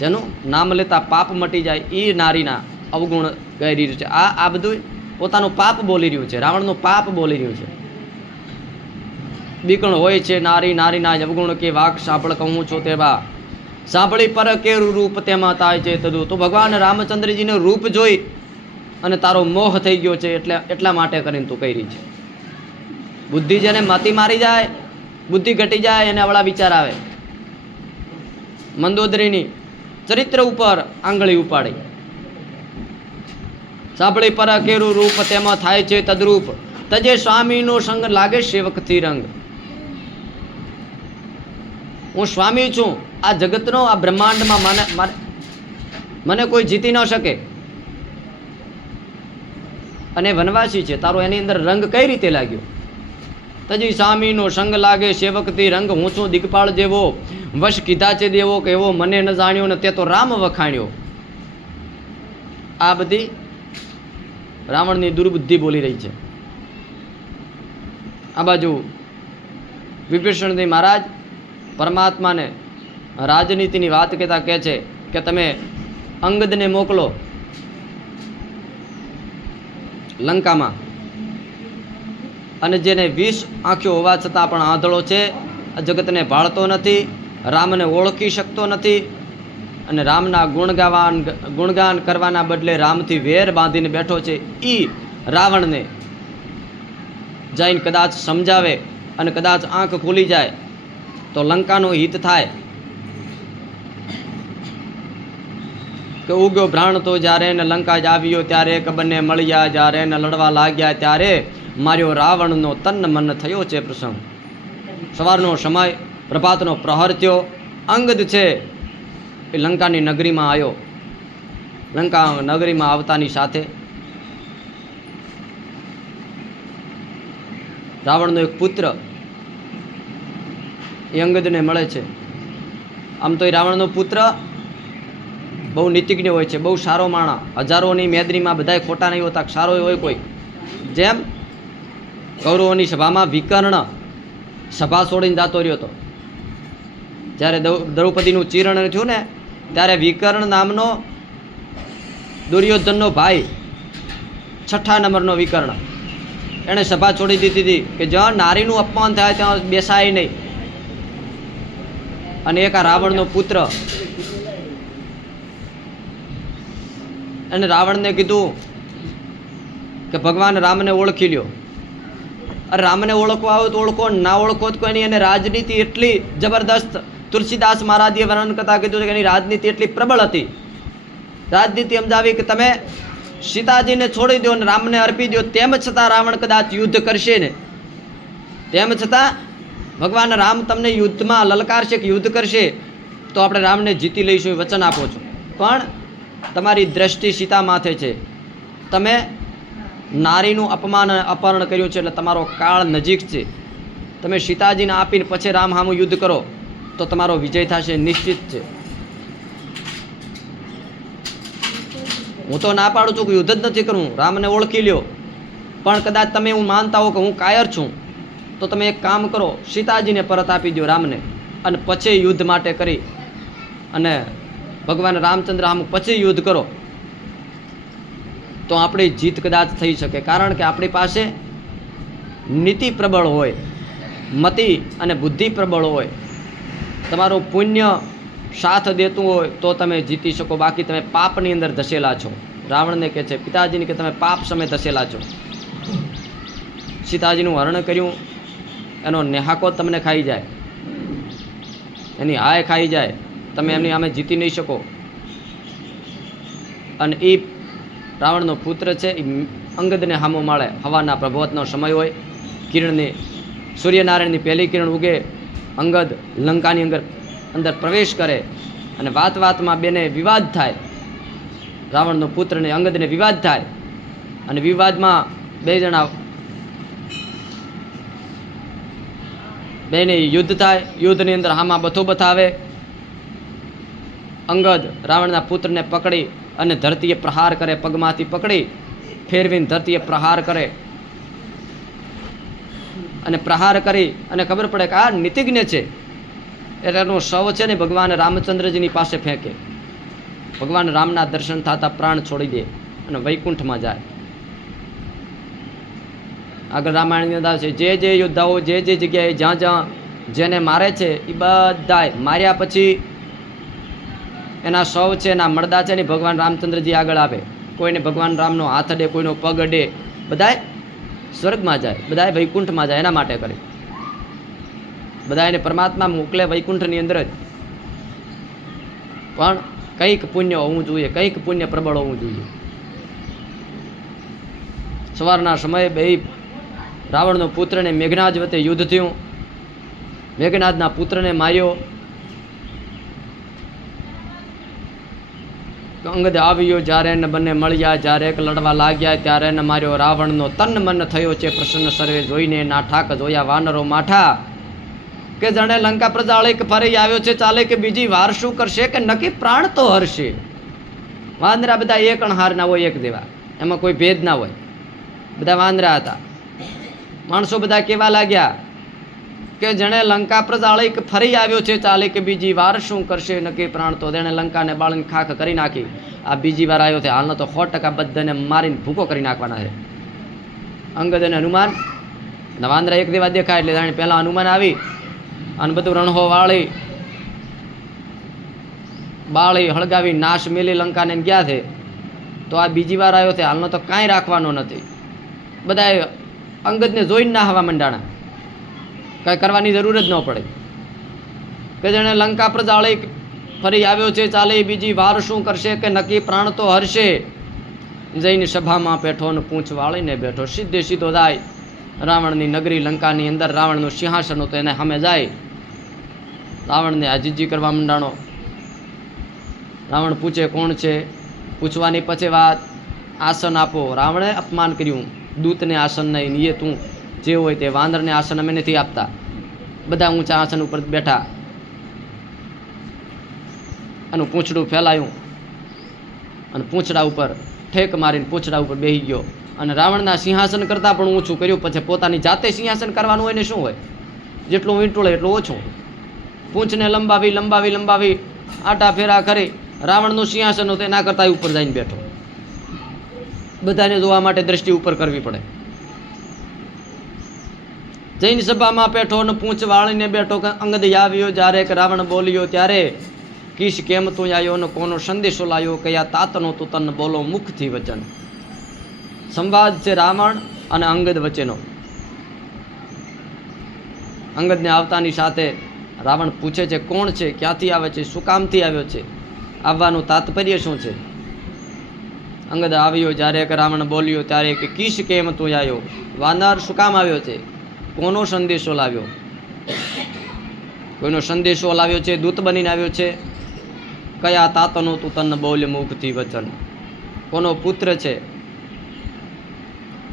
જેનું નામ લેતા પાપ મટી જાય, એ નારીના અવગુણ કહી રહ્યું છે. આ બધું પોતાનું પાપ બોલી રહ્યું છે, રાવણનું પાપ બોલી રહ્યું છે. બીકણ હોય છે નારી, નારીના અવગુણ કે વાક સાંભળ કહું છો તેવા, સાંભળી પર કેરું રૂપ તેમાં થાય છે તદુ. તો ભગવાન રામચંદ્રજીનું રૂપ જોઈ અને તારો મોહ થઈ ગયો છે, એટલા માટે કરીને તું કહી રહી છે. બુદ્ધિ જેને મતી મારી જાય, બુદ્ધિ ઘટી જાય, એને અવળા વિચાર આવે. મંદોદરીની ચરિત્ર ઉપર આંગળી ઉપાડી. સાંભળી પર કેરું રૂપ તેમાં થાય છે તદરૂપ તજે સ્વામીનો સંગ લાગે સેવકથી રંગ. હું સ્વામી છું આ જગતનો, આ બ્રહ્માંડમાં મને કોઈ જીતી ન શકે, અને વનવાસી છે તારો, એની અંદર રંગ કઈ રીતે લાગ્યો? તજી સ્વામીનો સંગ લાગે સેવકથી રંગ, હું છું દિગપાળ જેવો વશ કીધા છે દેવો, કે એવો મને ન જાણ્યો ને તે તો રામ વખાણ્યો. આ બધી રાવણની દુર્બુદ્ધિ બોલી રહી છે. આ બાજુ વિભીષણજી મહારાજ પરમાત્માને રાજનીતિની વાત કહેતા કહે છે કે તમે અંગદને મોકલો લંકામાં, અને જેને 20 આંખો હોવા છતાં પણ આંધળો છે, જગતને ભાળતો નથી, રામને ઓળખી શકતો નથી, અને રામના ગુણગાન કરવાના બદલે રામથી વેર બાંધીને બેઠો છે, એ રાવણને જઈને કદાચ સમજાવે અને કદાચ આંખ ખુલી જાય તો લંકાનું હિત થાય. કે ઉગ્યો ભ્રાણ તો જ્યારે ને લંકા જ આવ્યો ત્યારે, કે બંને મળ્યા જ્યારે ને લડવા લાગ્યા ત્યારે, માર્યો રાવણનો તન મન થયો છે પ્રસંગ. સવારનો સમય, પ્રભાતનો પ્રહર થયો, અંગદ છે એ લંકાની નગરીમાં આવ્યો. લંકા નગરીમાં આવતાની સાથે રાવણનો એક પુત્ર એ અંગદને મળે છે. આમ તો એ રાવણનો પુત્ર બહુ નીતિજ્ઞ હોય છે, બહુ સારો માણસ. હજારોની મેદનીમાં બધાય ખોટા નહીં હોતા, સારો હોય કોઈ. જેમ કૌરવોની સભામાં વિકર્ણ સભા છોડીને જતો રહ્યો હતો. જ્યારે દ્રૌપદીનું ચીરણ થયું ને, ત્યારે વિકર્ણ નામનો દુર્યોધનનો ભાઈ, 6ઠા નંબરનો વિકર્ણ, એણે સભા છોડી દીધી હતી કે જ્યાં નારીનું અપમાન થાય ત્યાં બેસાય નહીં. અને એક આ રાવણનો પુત્ર, અને રાવણને કીધું કે ભગવાન રામને ઓળખી લ્યો. અરે રામને ઓળખવા આવો તો ઓળખો, ના ઓળખો તો કોઈ નહીં. અને રાજનીતિ એટલી જબરદસ્ત, તુલસીદાસ મહારાજે વર્ણન કરતા કીધું કે એની રાજનીતિ એટલી પ્રબળ હતી. રાજનીતિ સમજાવી કે તમે સીતાજીને છોડી દો અને રામને અર્પી દો, તેમ છતાં રાવણ કદાચ યુદ્ધ કરશે ને, તેમ છતાં ભગવાન રામ તમને યુદ્ધમાં લલકારશે કે યુદ્ધ કરશે તો આપણે રામને જીતી લઈશું, એ વચન આપો છો. પણ તમારી દ્રષ્ટિ સીતા માથે છે, તમે નારીનું અપમાન અપહરણ કર્યું છે, એટલે તમારો કાળ નજીક છે. તમે સીતાજીને આપીને પછી રામ સામું યુદ્ધ કરો તો તમારો વિજય થશે, નિશ્ચિત છે. હું તો ના પાડું છું કે યુદ્ધ જ નથી કરવું, રામને ઓળખી લ્યો. પણ કદાચ તમે એવું માનતા હો કે હું કાયર છું, તો તમે એક કામ કરો, સીતાજીને પરત આપી દો રામને, અને પછી યુદ્ધ માટે કરી અને ભગવાન રામચંદ્ર આમ પછી યુદ્ધ કરો તો આપણી જીત કદાચ થઈ શકે. કારણ કે આપણી પાસે નીતિ પ્રબળ હોય, મતિ અને બુદ્ધિ પ્રબળ હોય, તમારું પુણ્ય સાથ દેતું હોય તો તમે જીતી શકો, બાકી તમે પાપની અંદર ધસેલા છો. રાવણને કહે છે, પિતાજીને કે તમે પાપ સમય ધસેલા છો. સીતાજીનું હરણ કર્યું, એનો નેહાકો તમને ખાઈ જાય, એની હાય ખાઈ જાય, તમે એમની સામે જીતી નહીં શકો. અને એ રાવણનો પુત્ર છે, એ અંગદને હામો માળે. હવાના પ્રભાતનો સમય હોય, કિરણની સૂર્યનારાયણની પહેલી કિરણ ઉગે, અંગદ લંકાની અંદર પ્રવેશ કરે અને વાતમાં બેને વિવાદ થાય. રાવણનો પુત્રને અંગદને વિવાદ થાય અને વિવાદમાં બેને યુદ્ધ થાય. યુદ્ધની અંદર હામાં બથોબથ આવે. અંગદ રાવણના પુત્રને પકડી અને ધરતીએ પ્રહાર કરે, પગમાંથી પકડી ફેરવીને ધરતીએ પ્રહાર કરે અને પ્રહાર કરી અને ખબર પડે કે આ નીતિજ્ઞ છે, એટલે એનો શવ છે ને ભગવાન રામચંદ્રજીની પાસે ફેંકે. ભગવાન રામના દર્શન થતા પ્રાણ છોડી દે અને વૈકુંઠમાં જાય. આગળ રામાયણની અંદર છે, જે યોદ્ધાઓ જે જગ્યાએ જ્યાં જેને મારે છે એ બધાય માર્યા પછી એના શવ છે, એના મરદા છે ને ભગવાન રામચંદ્રજી આગળ આવે. કોઈને ભગવાન રામનો હાથ અડે, કોઈનો પગ અડે, બધાય સ્વર્ગમાં જાય, બધાય વૈકુંઠમાં જાય. એના માટે કરે બધા એને પરમાત્મા મોકલે વૈકુંઠની અંદર જ. પણ કંઈક પુણ્ય હોવું જોઈએ, કંઈક પુણ્ય પ્રબળ હોવું જોઈએ. સવારના સમયે બે રાવણનો પુત્રને મેઘનાદ વચ્ચે યુદ્ધ થયું. મેઘનાદના પુત્રને માર્યો. અંગદ આવ્યો જ્યારે ને બંને મળ્યા, જ્યારે એક લડવા લાગ્યા ત્યારે એને માર્યો. રાવણનો તન મન થયો છે પ્રસન્ન સર્વે જોઈને, ના ઠાક જોયા વાનરો માઠા. કે જાણે લંકા પ્રજાળિક ફરી આવ્યો છે, ચાલે કે બીજી વાર શું કરશે, કે નક્કી પ્રાણ તો હરશે. વાંદરા બધા એક અણહાર ના હોય, એક જેવા, એમાં કોઈ ભેદ ના હોય, બધા વાંદરા હતા. માણસો બધા કેવા લાગ્યા કે જેણે લંકા પ્રજાળિક ફરી આવ્યો છે, ચાલે કે બીજી વાર શું કરશે, નક્કી પ્રાણ તો. તેણે લંકાને બાળીને ખાખ કરી નાખી. આ બીજી વાર આવ્યો છે, હાલનો તો 100% બધાને મારીને ભૂકો કરી નાખવાના છે. અંગદ અને હનુમાન વાંદરા એક દેવા દેખાય એટલે જાણે પહેલા હનુમાન આવી અને બધું રણહો બાળી હળગાવી નાશ મેલી લંકાને ગયા છે. તો આ બીજી વાર આવ્યો છે, હાલનો તો કાંઈ રાખવાનો નથી. બધા અંગદને જોઈને ના હવા મંડાણા, કાંઈ કરવાની જરૂર જ ન પડે. કે જેણે લંકા પ્રજાળિક ફરી આવ્યો છે, ચાલે બીજી વાર શું કરશે, કે નક્કી પ્રાણ તો હરશે. જઈને સભામાં પેઠો ને પૂંછ વાળીને બેઠો. સીધો જાય રાવણની નગરી લંકાની અંદર. રાવણનું સિંહાસન હતું, એને સામે જાય. રાવણને આજીજી કરવા માંડાણો. રાવણ પૂછે કોણ છે, પૂછવાની પછી વાત, આસન આપો. રાવણે અપમાન કર્યું, દૂતને આસન નહીં, એ તું જે હોય તે. વાંદરને આસન અમે નથી આપતા, બધા ઊંચા આસન ઉપર બેઠા. એનું પૂંછડું ફેલાયું અને પૂંછડા ઉપર ઠેક મારીને પૂંછડા ઉપર બેસી ગયો. અને રાવણના સિંહાસન કરતાં પણ ઊંચું કર્યું. પછી પોતાની જાતે સિંહાસન કરવાનું હોય ને શું હોય, જેટલું વીંટોળે એટલું ઓછું. પૂંછને લંબાવી આટા ફેરા કરી રાવણનું સિંહાસન હતું એના કરતાં ઉપર જઈને બેઠો. બધાને જોવા માટે દ્રષ્ટિ ઉપર કરવી પડે. જૈન સભામાં બેઠો ને પૂંછ વાળીને બેઠો. અંગદ આવ્યો જ્યારે કે રાવણ બોલ્યો ત્યારે, કીશ કેમ તું આવ્યો ને કોનો સંદેશો લાવ્યો, કયા તાતનો તું તન બોલો મુખથી વચન. સંવાદ છે રાવણ અને અંગદ વચ્ચેનો. અંગદને આવતાની સાથે રાવણ પૂછે છે કોણ છે, ક્યાંથી આવે છે, શું કામથી આવ્યો છે, આવવાનું તાત્પર્ય શું છે. અંગદ આવ્યો જ્યારે કે રાવણ બોલ્યો ત્યારે કે કીશ કેમ તું આવ્યો, વાનર શું કામ આવ્યો છે, કોનો સંદેશો લાવ્યો. કોઈનો સંદેશો લાવ્યો છે, દૂત બનીને આવ્યો છે. કયા તાતનો તું તન બોલ મુખથી વચન. કોનો પુત્ર છે,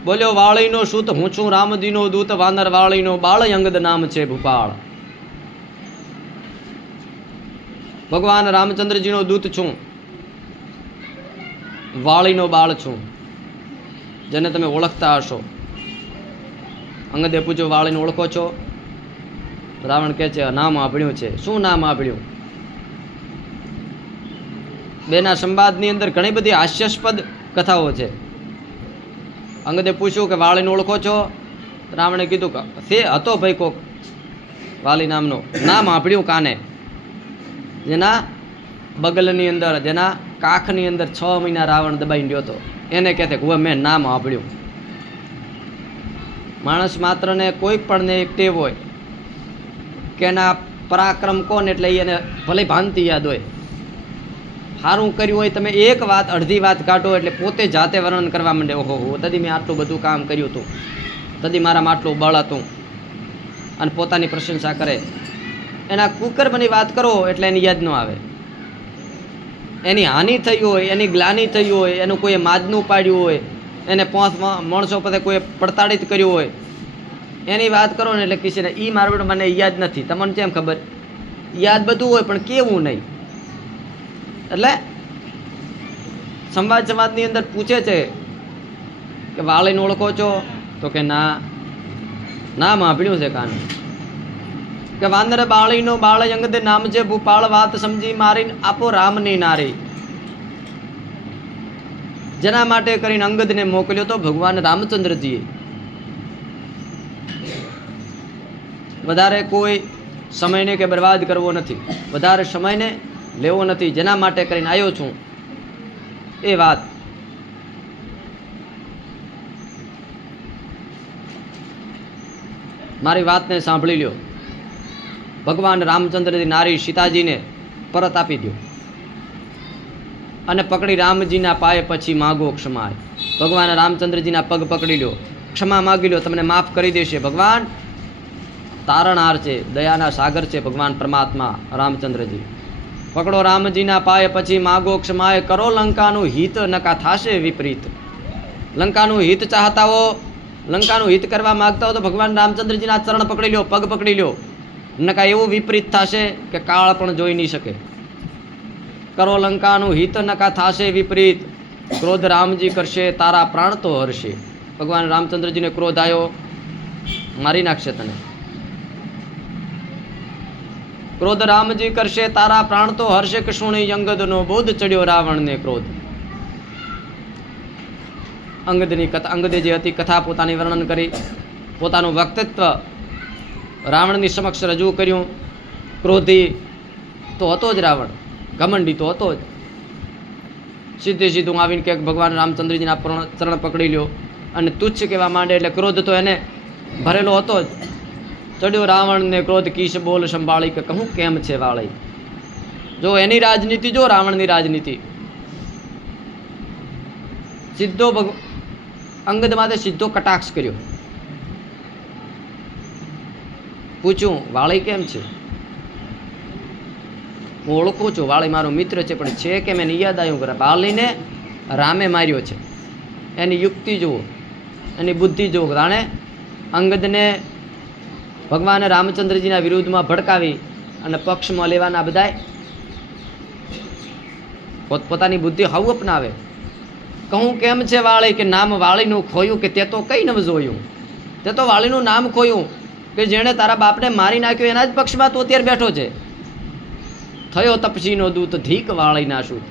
બોલ્યો વાળીનો સૂત હું છું, રામજીનો દૂત, વાનર વાળીનો બાળ, અંગદ નામ છે ભૂપાળ. ભગવાન રામચંદ્રજીનો દૂત છું, વાળીનો બાળ છું, જેને તમે ઓળખતા હશો. અંગદે પૂછ્યું વાળીને ઓળખો છો? રાવણ કહે છે નામ સાંભળ્યું છે. શું નામ સાંભળ્યું? બેના સંવાદની અંદર ઘણી બધી હાસ્યાસ્પદ કથાઓ છે. અંગદે પૂછ્યું કે વાળીને ઓળખો છો? રાવણે કીધું કે તે હતો ભાઈ કોક વાલી નામનો, નામ સાંભળ્યું કાને, જેના બગલની અંદર, જેના કાખની અંદર 6 મહિના રાવણ દબાઈને ગયો હતો, એને કહેતે કે મેં નામ સાંભળ્યું. માણસ માત્રને કોઈ પણને એક ટેવ હોય કે એના પરાક્રમ કોણ એટલે એને ભલે ભાંતિ યાદ હોય. સારું કર્યું હોય, તમે એક વાત અડધી વાત કાઢો એટલે પોતે જાતે વર્ણન કરવા માંડે, ઓહો તદી મેં આટલું બધું કામ કર્યું હતું, તદી મારામાં આટલું બળ હતું, અને પોતાની પ્રશંસા કરે. એના કુકર્મની વાત કરો એટલે એની યાદ ન આવે. એની હાનિ થઈ હોય, એની ગ્લાની થઈ હોય, એનું કોઈએ માદનું પાડ્યું હોય, એને 5 માણસો પાસે કોઈ પડતાડિત કર્યું હોય, એની વાત કરો ને એટલે કિસીને એ મારું મને યાદ નથી. તમને કેમ ખબર? યાદ બધું હોય પણ કેવું નહીં. એટલે સંવાદની અંદર પૂછે છે કે વાળીને ઓળખો છો? તો કે ના, નામ સાંભળ્યું છે કાન. કે વાંદર બાળીનો બાળ અંગદ નામ છે ભૂપાળ, વાત સમજી મારી આપો રામની નારી. જેના માટે કરીને અંગદને મોકલ્યો તો ભગવાન રામચંદ્રજીએ. વધારે કોઈ સમયને કે બરબાદ કરવો નથી, વધારે સમયને લેવો નથી. જેના માટે કરીને આવ્યો છું એ વાત. મારી વાતને સાંભળી લ્યો. ભગવાન રામચંદ્રજી નારી સીતાજીને પરત આપી દો અને પકડી રામજીના પાયે પછી માગો ક્ષમા. ભગવાન રામચંદ્રજીના પગ પકડી લો, ક્ષમા માગી લો, તમને માફ કરી દેશે. ભગવાન તારણહાર છે, દયાના સાગર છે ભગવાન પરમાત્મા રામચંદ્રજી. પકડો રામજીના પાયે પછી માગો ક્ષમાએ, કરો લંકાનું હિત નકા થાશે વિપરીત. લંકાનું હિત ચાહતા હો, લંકાનું હિત કરવા માગતા હો તો ભગવાન રામચંદ્રજીના ચરણ પકડી લો, પગ પકડી લો, નકા એવું વિપરીત થશે કે કાળ પણ જોઈ નહીં શકે. કરો લંકાનું હિત નકા થાશે વિપરીત, ક્રોધ રામજી કરશે તારા પ્રાણ તો હરશે. ભગવાન રામચંદ્રજીને ક્રોધ આવ્યો, મારી નાખશે તને. ક્રોધ રામજી કરશે તારા પ્રાણ તો હર્ષે, કે સુણી અંગદનો બોધ ચડ્યો રાવણને ક્રોધ. અંગદની કથા, અંગદે જે હતી કથા પોતાની વર્ણન કરી, પોતાનું વ્યક્તિત્વ રાવણની સમક્ષ રજૂ કર્યું. ક્રોધી તો હતો જ રાવણ, ઘમંડી તો હતો જ. સીધું આવીને કે ભગવાન રામચંદ્રજીના ચરણ પકડી લ્યો અને તુચ્છ કહેવા માંડે એટલે ક્રોધ તો એને ભરેલો હતો જ. ચડ્યો રાવણને ક્રોધ, કીશ બોલ સંભાળી કે કહું કેમ છે વાળી. જો એની રાજનીતિ, જો રાવણની રાજનીતિ. સીધો અંગદ માટે સીધો કટાક્ષ કર્યો. પૂછ્યું વાળી કેમ છે? હું ઓળખું છું, વાળી મારો મિત્ર છે, પણ છે કે મેં યાદ આવ્યું કરે. વાળીને રામે માર્યો છે, એની યુક્તિ જુઓ, એની બુદ્ધિ જુઓ. જાણે અંગદને ભગવાન રામચંદ્રજીના વિરુદ્ધમાં ભડકાવી અને પક્ષમાં લેવાના બધાય પોતપોતાની બુદ્ધિ હાવ અપનાવે. કહું કેમ છે વાળી, કે નામ વાળીનું ખોયું, કે તે તો કઈ ન જોયું. તે તો વાળીનું નામ ખોયું, કે જેણે તારા બાપને મારી નાખ્યો એના જ પક્ષમાં તું અત્યારે બેઠો છે. થયો તપસીનો દૂત ધીક વાળી ના શું.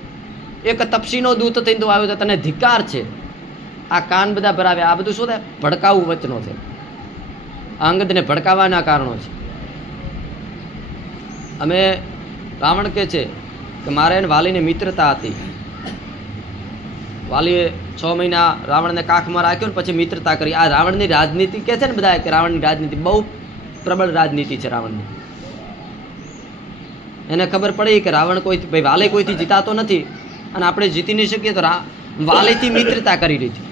એક તપસીનો દૂત થઈને તું આવ્યો છે, તને ધિકાર છે. આ કાન બધા ભરાવે, આ બધું શું થાય? ભડકાવું વચનો છે, અંગદને ભડકાવાના કારણો છે. અમે રાવણ કહે છે કે મારે એને વાલીને મિત્રતા હતી. વાલીએ 6 મહિના રાવણને કાખમાં રાખ્યો ને પછી મિત્રતા કરી. આ રાવણની રાજનીતિ કહે છે ને બધા, કે રાવણની રાજનીતિ બહુ પ્રબળ રાજનીતિ છે રાવણની. એને ખબર પડી કે રાવણ કોઈથી, ભાઈ વાલે કોઈથી જીતાતો નથી અને આપણે જીતી નહીં શકીએ, તો વાલેથી મિત્રતા કરી રહી છે.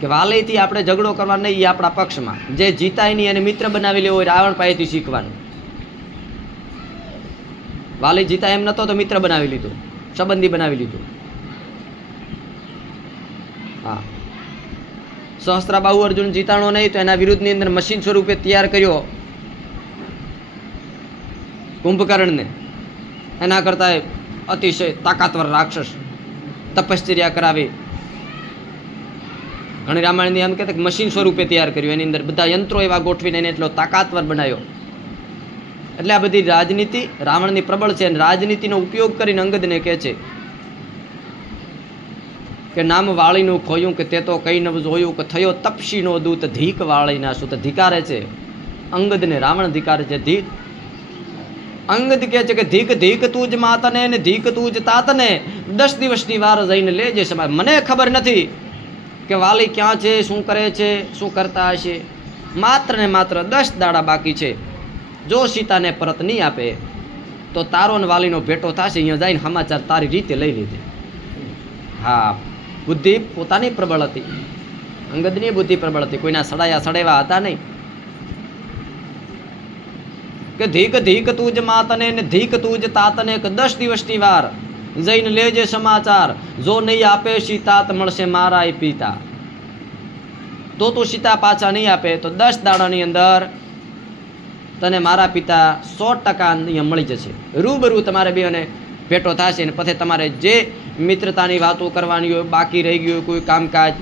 કે વાલેથી આપણે ઝઘડો કરવા નહીં, એ આપણા પક્ષમાં. જે જીતાય નહીં એને મિત્ર બનાવી લેવો હોય રાવણ પાસેથી શીખવાનું. વાલી જીતા એમ નતો તો મિત્ર બનાવી લીધો, સંબંધી બનાવી લીધો. હા, સહસ્ત્રાબાહુ અર્જુન જીતાણો નહીં તો એના વિરુદ્ધની અંદર મશીન સ્વરૂપે તૈયાર કર્યો કુંભકર્ણને. એના કરતાં અતિશય તાકાતવર રાક્ષસ તપશ્ચર્યા કરાવી. ઘણી રામાયણની એમ કહેતા કે મશીન સ્વરૂપે તૈયાર કર્યું, એની અંદર બધા યંત્રો એવા ગોઠવીને એને એટલો તાકાતવર બનાવ્યો. એટલે આ બધી રાજનીતિ રાવણની પ્રબળ છે, અને રાજનીતિનો ઉપયોગ કરીને અંગદને કહે છે કે નામ વાળીનું ખોયું, કે તે તો કઈ ન જોયું, કે થયો તપસીનો દૂત ધીક વાળીના શું. તો ધિકારે છે અંગદને રાવણ ધિકારે છે. ધીક અંગદ કહે છે કે ધીક ધીક તું જ માતને ને ધીક તું જ તાતને, 10 દિવસની વાર જઈને લેજે સમાજ. મને ખબર નથી કે વાલી ક્યાં છે, શું કરે છે, શું કરતા હશે. માત્ર ને માત્ર 10 દાડા બાકી છે. જો સીતાને પરત નહીં આપે તો તારો ને વાલીનો ભેટો થશે. અહીંયા જઈને સમાચાર તારી રીતે લઈ લીધે. હા, બુદ્ધિ પોતાની પ્રબળ હતી, અંગદની બુદ્ધિ પ્રબળ હતી, કોઈના સડાયા હતા નહીં. કે ધીક ધીક તું જ માતને ને ધીક તું જ તાતને, કે 10 દિવસની વાર જઈને લેજે સમાચાર. જો નહીં આપે સીતા તો મળશે મારા પિતા. તો તું સીતા પાછા નહીં આપે તો 10 દાડાની અંદર તને મારા પિતા 100% અહીંયા મળી જશે. રૂબરૂ તમારે બે અને ભેટો થશે ને પછી તમારે જે મિત્રતાની વાતો કરવાની હોય, બાકી રહી ગયું કોઈ કામકાજ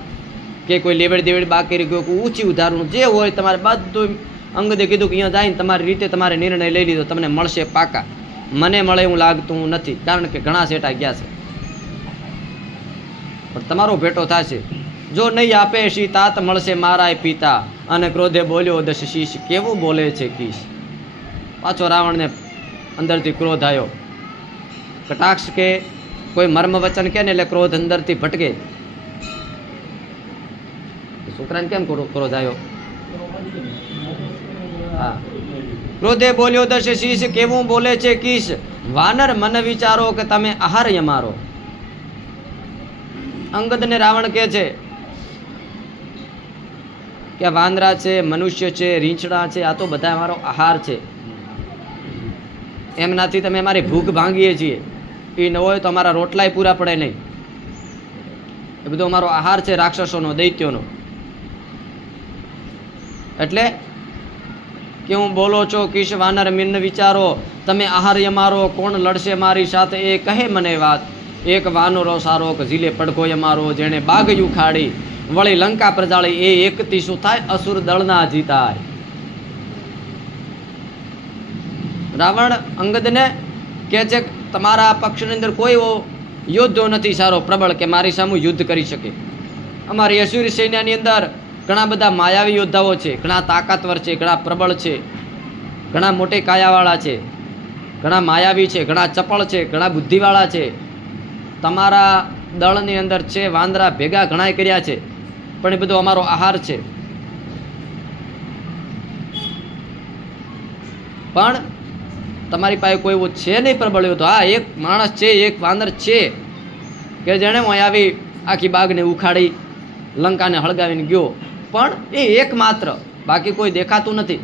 કે કોઈ લેવડ દેવડ બાકી રહી ગયો, કોઈ ઊંચી ઉધારનું જે હોય તમારે બધું. અંગદે કીધું કે અહીંયા જઈને તમારી રીતે તમારે નિર્ણય લઈ લીધો, તમને મળશે પાકા. મને મળે એવું લાગતું નથી, કારણ કે ઘણા સેટા ગયા છે, પણ તમારો ભેટો થશે. જો નહીં આપે સીતા તો મળશે મારા પિતા. અને ક્રોધે બોલ્યો દશશીશ, કેવું બોલે છે કીશ. પાછો રાવણને અંદરથી ક્રોધ આવ્યો. કટાક્ષ કે કોઈ મર્મ વચન કે ને એટલે ક્રોધ અંદરથી ભટકે. છોકરાને કેમ ક્રોધ આવ્યો? હા, ક્રોધે બોલ્યો દશશીશ, કેવું બોલે છે કીશ. વાનર મન વિચારો કે તમે આહાર અમારો. અંગદને રાવણ કહે છે કે વાંદરા છે, મનુષ્ય છે, રીંછડા છે, આ તો બધા અમારો આહાર છે. એમનાથી તમે અમારી ભૂખ ભાંગીએ છીએ. એ ન હોય તો અમારા રોટલાય પૂરા પડે નહીં. એ બધો અમારો આહાર છે, રાક્ષસોનો, દૈત્યોનો. એટલે કેવું બોલો છો કીશ વાનર મિન વિચારો, તમે આહાર અમારો. કોણ લડશે મારી સાથે એ કહે મને વાત. એક વાનરો સારો કે ઝીલે પડઘો અમારો, જેણે બાગયું ખાડી વળી લંકા પ્રજાળી. એ એકથી શું થાય? અસુર દળના જીતાય. રાવણ અંગદને કહે છે તમારા પક્ષની અંદર કોઈ એવો યોદ્ધો નથી સારો પ્રબળ કે મારી સામે યુદ્ધ કરી શકે. અમારી અસુરી સૈન્યની અંદર ઘણા બધા માયાવી યોદ્ધાઓ છે, ઘણા તાકાતવર છે, ઘણા પ્રબળ છે, ઘણા મોટી કાયાવાળા છે, ઘણા માયાવી છે, ઘણા ચપળ છે, ઘણા બુદ્ધિવાળા છે. તમારા દળની અંદર છે વાંદરા ભેગા ઘણાય કર્યા છે, પણ એ બધો અમારો આહાર છે. પણ તમારી પાસે કોઈ એવું છે નહીં પ્રબળ્યો તો. હા, એક માણસ છે, એક વાંદર છે કે જેણે અહીં આવી આખી બાગને ઉખાડી લંકાને હળગાવીને ગયો, પણ એ એક માત્ર, બાકી કોઈ દેખાતું નથી.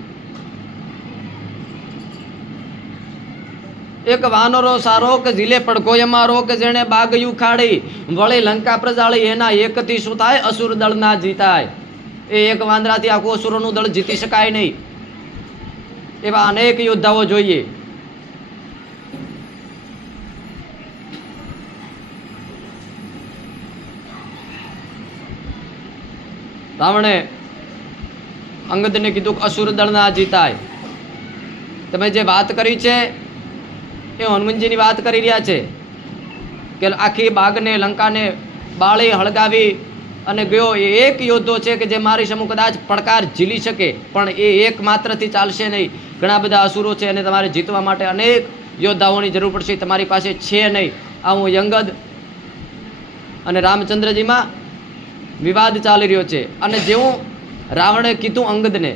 એક વાનરો સારો કે ઝીલે પડઘો અમારો, કે જેણે બાગયું ખાડી વળી લંકા પ્રજાળી. એના એકથી શું થાય? અસુર દળ ના જીતાય. એ એક વાંદરાથી આખું અસુરોનું દળ જીતી શકાય નહીં. એવા અનેક યોદ્ધાઓ જોઈએ. રાવણે અંગદને કીધું કે અસુર દળ ના જીતાય. તમે જે વાત કરી છે એ હનુમાનજીની વાત કરી રહ્યા છે કે આખી બાગને લંકાને બાળી હળગાવી અને ગયો. એ એક યોદ્ધો છે કે જે મારી સામે કદાચ પડકાર ઝીલી શકે, પણ એ એક માત્રથી ચાલશે નહીં. ઘણા બધા અસુરો છે અને તમારે જીતવા માટે અનેક યોદ્ધાઓની જરૂર પડશે. તમારી પાસે છે નહીં. આવું અંગદ અને રામચંદ્રજીમાં વિવાદ ચાલી રહ્યો છે. અને જેવું રાવણે કીધું અંગદને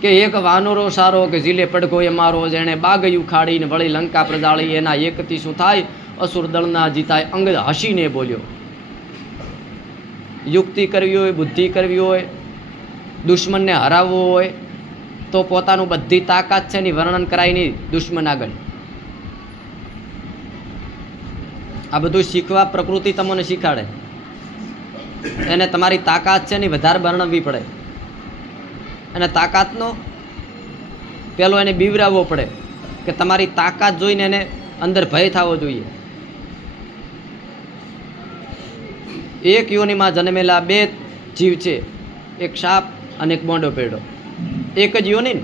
કે એક વાનરો સારો કે ઝીલે પડઘો અમારો, જેણે બાગયું ખાડીને વળી લંકા પ્રજાળી. એના એકથી શું થાય? અસુર દળના જીતાય. અંગદ હસીને બોલ્યો. યુક્તિ કરવી હોય, બુદ્ધિ કરવી હોય, દુશ્મનને હરાવવો હોય તો પોતાનું બધી તાકાત છે એની વર્ણન કરાય નહીં દુશ્મન આગળ. આ બધું શીખવા પ્રકૃતિ તમને શીખાડે. એને તમારી તાકાત છે એની વધારે વર્ણવવી પડે. અને તાકાતનો પેલો એને બીવરાવવો પડે કે તમારી તાકાત જોઈને એને અંદર ભય થવો જોઈએ. એક યોનિમાં જન્મેલા બે જીવ છે, એક સાપ અને એક બોંડો પેડો. એક જ યોનિ,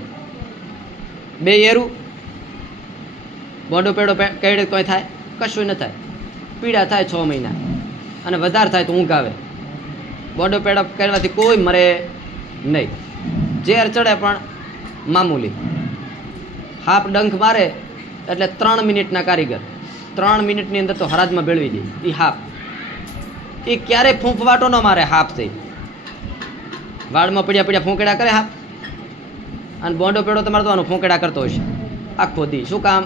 બે એરું. બોંડો પેડો કઈ કોઈ થાય? કશું ન થાય. પીડા થાય 6 મહિના અને વધારે થાય તો ઊંઘ આવે. બોંડો પેડો કરવાથી કોઈ મરે નહીં. ઝેર ચડે પણ મામૂલી. હાપ ડંખ મારે એટલે 3 મિનિટના કારીગર, 3 મિનિટની અંદર તો હરાજમાં ભેળવી દે. એ હાપ એ ક્યારેય ફૂંફવાટો ન મારે. હાપ થઈ વાળમાં પડ્યા પડ્યા ફૂંકેડા કરે હાપ. અને બોંડો પેડો તમારે તો આનું ફૂંકેડા કરતો હશે આખો દી. શું કામ?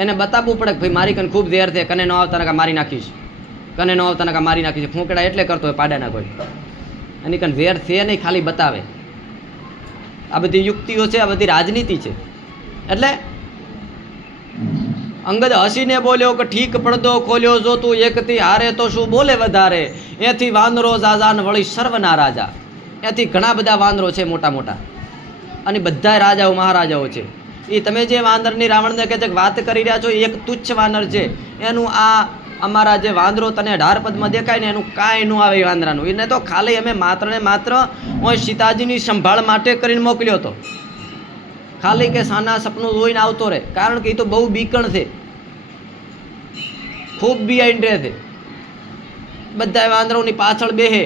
એને બતાવવું પડે કે ભાઈ મારી કને ખૂબ ઝેર છે, કને ન આવતા નકા મારી નાખીશ, કને ન આવતા નકા મારી નાખીશ. ફૂંકેડા એટલે કરતો હોય પાડાના કોઈ. એની કને ઝેર છે નહીં, ખાલી બતાવે. આ બધી યુક્તિઓ છે, આ બધી રાજનીતિ છે. એટલે અંગદ હસીને બોલ્યો કે ઠીક પડદો ખોલ્યો જો તું એકથી હારે તો શું બોલે વધારે. એથી વાંદરો જાજાન વળી સર્વના રાજા. એથી ઘણા બધા વાંદરો છે મોટા મોટા, અને બધા રાજાઓ મહારાજાઓ છે. એ તમે જે વાંદરની રાવણને કહે છે કે વાત કરી રહ્યા છો, એક તુચ્છ વાનર છે. એનું આ અમારા જે વાંદરો તને 18 પદમાં દેખાય ને એનું કાંઈ ન આવે. એ વાંદરાનું એને તો ખાલી અમે માત્ર ને માત્ર સીતાજીની સંભાળ માટે કરીને મોકલ્યો હતો. ખાલી કે સાના સપનું જોઈને આવતો રહે. કારણ કે એ તો બહુ બીકણ છે, ખૂબ બિહાઇન્ડ રહે છે. બધા વાંદરોની પાછળ બેહે,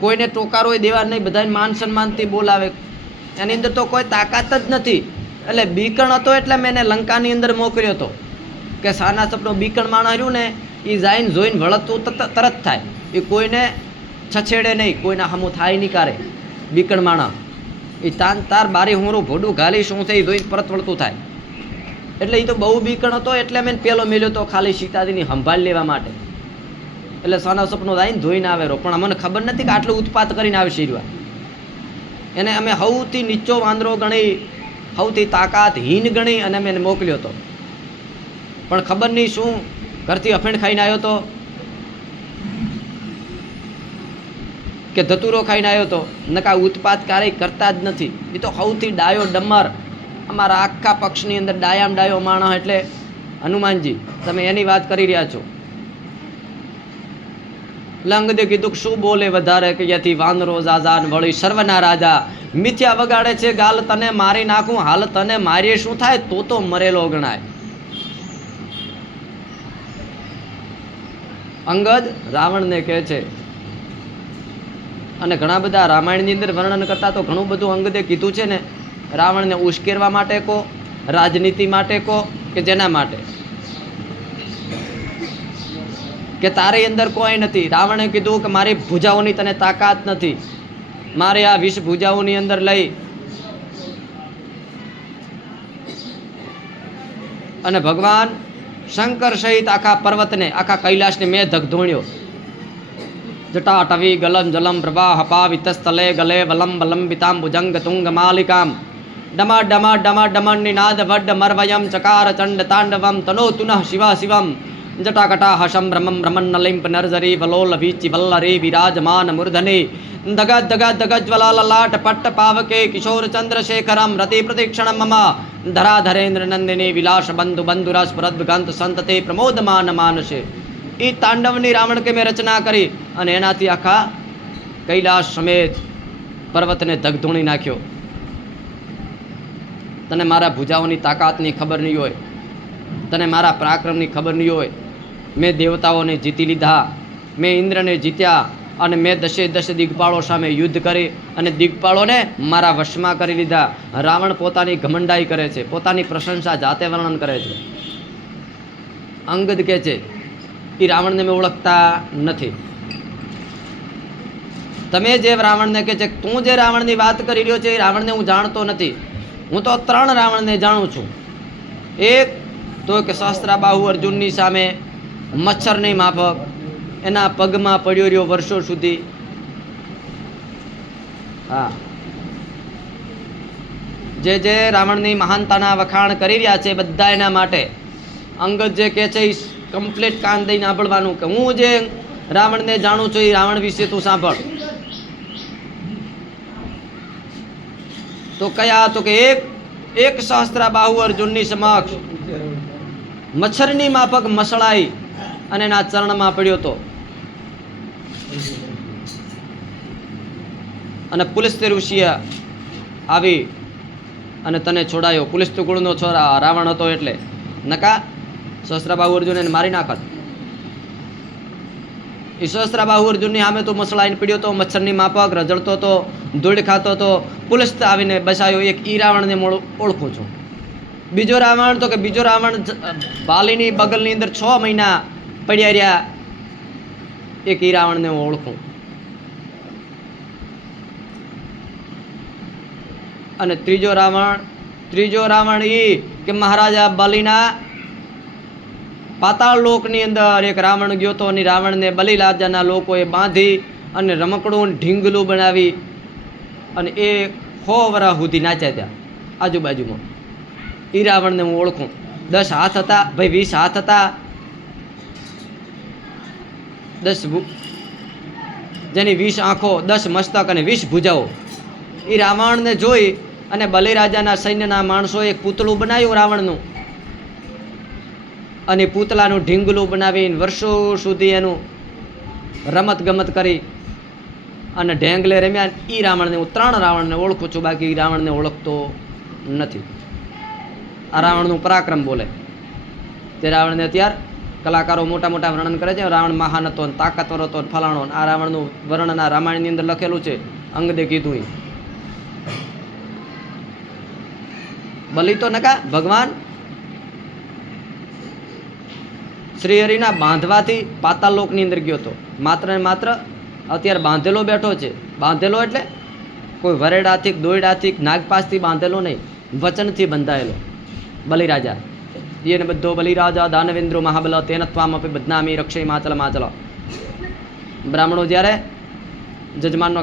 કોઈને ટોકારો દેવા નહીં, બધાને માન સન્માનથી બોલાવે. એની અંદર તો કોઈ તાકાત જ નથી. એટલે બીકણ હતો એટલે મેં એને લંકાની અંદર મોકલ્યો હતો કે સાના સપનો બીકણ માણસ રહ્યું ને એ જાઈને જોઈને વળતું તરત થાય. એ કોઈને છછેડે નહીં, કોઈના હમું થાય નહીં કારે. બીકણ માણસ એ તાર બારી હુંરું ભોડું ઘાલી શું છે એ જોઈને પરત વળતું થાય. એટલે એ તો બહુ બીકણ હતો એટલે મેં પેલો મેલ્યો તો ખાલી સીતાજીની સંભાળ લેવા માટે. એટલે સાના સપનો જઈને જોઈને આવેલો. પણ અમને ખબર નથી કે આટલું ઉત્પાત કરીને આવે શીરવા. એને અમે સૌથી નીચો વાંદરો ગણી, સૌથી તાકાતહીન ગણી અને અમે એને મોકલ્યો હતો. પણ ખબર નહીં શું ઘરથી અફેણ ખાઈને આવ્યો હતો કે ધતુરો ખાઈને આવ્યો હતો. નકા ઉત્પાત ક્યારેય કરતા જ નથી. એ તો સૌથી ડાયો ડમર, અમારા આખા પક્ષની અંદર ડાયામ ડાયો માણસ એટલે હનુમાનજી. તમે એની વાત કરી રહ્યા છો. લંગદે કીધું કે શું બોલે વધારે કે યથી વાંદરો જાજાન વળી સર્વના રાજા. મિથ્યા વગાડે છે ગાલ તને મારી નાખું, હાલ તને મારીએ શું થાય, તો મરેલો ગણાય. અંગદ રાવણને કહે છે. અને ઘણા બધા રામાયણની અંદર વર્ણન કરતા તો ઘણું બધું અંગદે કીધું છે ને. રાવણને ઉશ્કેરવા માટે કહો, રાજનીતિ માટે કહો, કે જેના માટે કે તારી અંદર કોઈ નથી. રાવણે કીધું કે મારી ભુજાઓની તને તાકાત નથી. મારે આ 20 ભુજાઓની અંદર લઈ અને ભગવાન શંકર સહિત આખા પર્વતને, આખા કૈલાસને મેં ધગધોણ્યો. જટાટવી ગલમ જલમ પ્રવાહ પાવિતસ્થલે ગલે વલમ વલંબિતામ ભુજંગ તુંગ માલિકામ ડમા ડમા ડમા ડમણ નિનાદ વડ મરવયમ ચકાર ચંડ તાંડવમ તનો તુનઃ શિવા શિવમ જટાકટા હશમ બ્રહ્મમ બ્રહ્મન્નલિંપ નરઝરી વલોલ વીચી વલ્લરી વિરાજમાન મૂર્ધને દગજ દગજ દગજ જ્વલાલાટ પટ્ટ પાવકે કિશોર ચંદ્રશેખરમ રતિ પ્રતિક્ષણમ મમ ધરાધરેન્દ્ર નંદિની વિલાસ બંધુ બંધુરસ પ્રદ્ગંત સંતતે પ્રમોદમાન માનસે. એ તાંડવની રાવણ કે મેં રચના કરી અને એનાથી આખા કૈલાસ સમેત પર્વતને ધગધોણી નાખ્યો. તને મારા ભુજાઓની તાકાતની ખબર નહીં હોય, તને મારા પરાક્રમની ખબર નહીં હોય. મેં દેવતાઓને જીતી લીધા, મેં ઇન્દ્રને જીત્યા અને મેં 10 દિગ્પાળો સામે યુદ્ધ કરી અને દિગ્પાળોને મારા વશમાં કરી લીધા. રાવણ પોતાની ઘમંડાઈ કરે છે, પોતાની પ્રશંસા જાતે વર્ણન કરે છે. અંગદ કહે છે એ રાવણને મેં ઓળખતા નથી. તમે જે રાવણને કહે છે, તું જે રાવણની વાત કરી રહ્યો છે એ રાવણને હું જાણતો નથી. હું તો 3 રાવણને જાણું છું. એક તો કે સહસ્ત્રાબાહુ અર્જુનની સામે મચ્છરની માફક એના પગમાં પડ્યો રહ્યો વર્ષો સુધી. હા, જે રાવણની મહાનતાના વખાણ કરી રહ્યા છે બધા એના માટે. અંગદ જે કહે છે એ કમ્પ્લીટ કાન દઈને સાંભળવાનું કે હું જે રાવણને જાણું છું એ રાવણ વિશે તું સાંભળ. તો કયા? તો કે એક સહસ્ત્રાબાહુ અર્જુનની સમક્ષ મચ્છરની માફક મસળાઈ અને એના ચરણમાં પડ્યો હતો. અને પુલસ્ત્ય ઋષિએ આવી અને તને છોડાયો. પુલસ્ત્ય કુળનો છોરા રાવણ હતો એટલે નકા સહસ્ત્રાબાહુ અર્જુન એને મારી નાખત. એ સહસ્ત્રાબાહુ અર્જુનની સામે તો મસળાઈને પીડ્યો તો, મચ્છરની માફક રજડતો તો, ધૂળ ખાતો તો, પુલિસ આવીને બસાયો. એક ઈ રાવણને ઓળખું છું. બીજો રાવણ તો કે બીજો રાવણ બાલીની બગલની અંદર 6 મહિના પડ્યા રહ્યા. એક ઈ રાવણને હું ઓળખું. અને ત્રીજો રાવણ એ કે મહારાજા બલિના પાતાળ લોકની અંદર એક રાવણ ગયો તો અને રાવણને બલિ રાજાના લોકોએ બાંધી અને રમકડું ઢીંગલું બનાવી અને એ 100 વર્ષ સુધી નાચ્યા ત્યાં આજુબાજુમાં. એ રાવણને હું ઓળખું. 10 હાથ હતા ભાઈ, 20 હાથ હતા, 10 જેની 20 આંખો, 10 મસ્તક અને 20 ભુજાઓ. એ રાવણને જોઈ અને બલિરાજાના સૈન્યના માણસોએ એક પૂતળું બનાવ્યું રાવણનું, અને પૂતળાનું ઢીંગલું બનાવીને વર્ષો સુધી એનું રમત ગમત કરી અને ઢેંગલે રમ્યા. એ રાવણને હું 3 રાવણને ઓળખું છું, બાકી એ રાવણને ઓળખતો નથી. આ રાવણનું પરાક્રમ બોલે. તે રાવણને અત્યારે કલાકારો મોટા મોટા વર્ણન કરે છે, રાવણ મહાન હતો, તાકાતવર હતો, ફલાણો. આ રાવણનું વર્ણન આ રામાયણની અંદર લખેલું છે, અંગદે કીધું. બલિ તો નકા ભગવાન શ્રી હરિના બાંધવાથી પાતાળ લોકની અંદર ગયો હતો. માત્ર ને માત્ર અત્યારે બાંધેલો બેઠો છે. બાંધેલો એટલે કોઈ વરેડાથી, દોયડાથી, નાગપાસથી બાંધેલો નહીં, વચનથી બંધાયેલો બલિરાજા. એને બધો બલિરાજા દાનવેન્દ્રો મહાબલ તેન ત્વામ આપે બદનામી રક્ષે માચલ માચલ. બ્રાહ્મણો જ્યારે જજમાનનો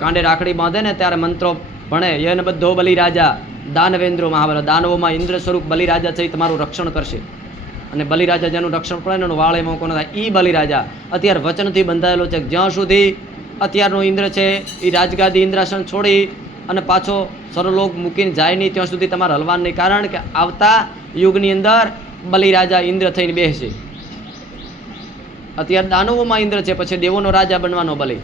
કાંડે રાખડી બાંધે ને ત્યારે મંત્રો ભણે, એને બધો બલિરાજા દાનવેન્દ્રો મહાબલ. દાનવોમાં ઇન્દ્ર સ્વરૂપ બલિરાજા છે, એ તમારું રક્ષણ કરશે. અને બલિરાજા જેનું રક્ષણ કરે એનું વાળે મોકો ન થાય. એ બલિરાજા અત્યારે વચનથી બંધાયેલો છે. જ્યાં સુધી અત્યારનો ઇન્દ્ર છે એ રાજગાદી ઇન્દ્રાસન છોડી અને પાછો સર્વલોક મૂકીને જાય નહીં ત્યાં સુધી તમારે હલવાન નહીં. કારણ કે આવતા યુગની અંદર બલિરાજા ઇન્દ્ર થઈને બેસશે. અત્યારે દાનવોમાં ઇન્દ્ર છે, પછી દેવોનો રાજા બનવાનો બલિ.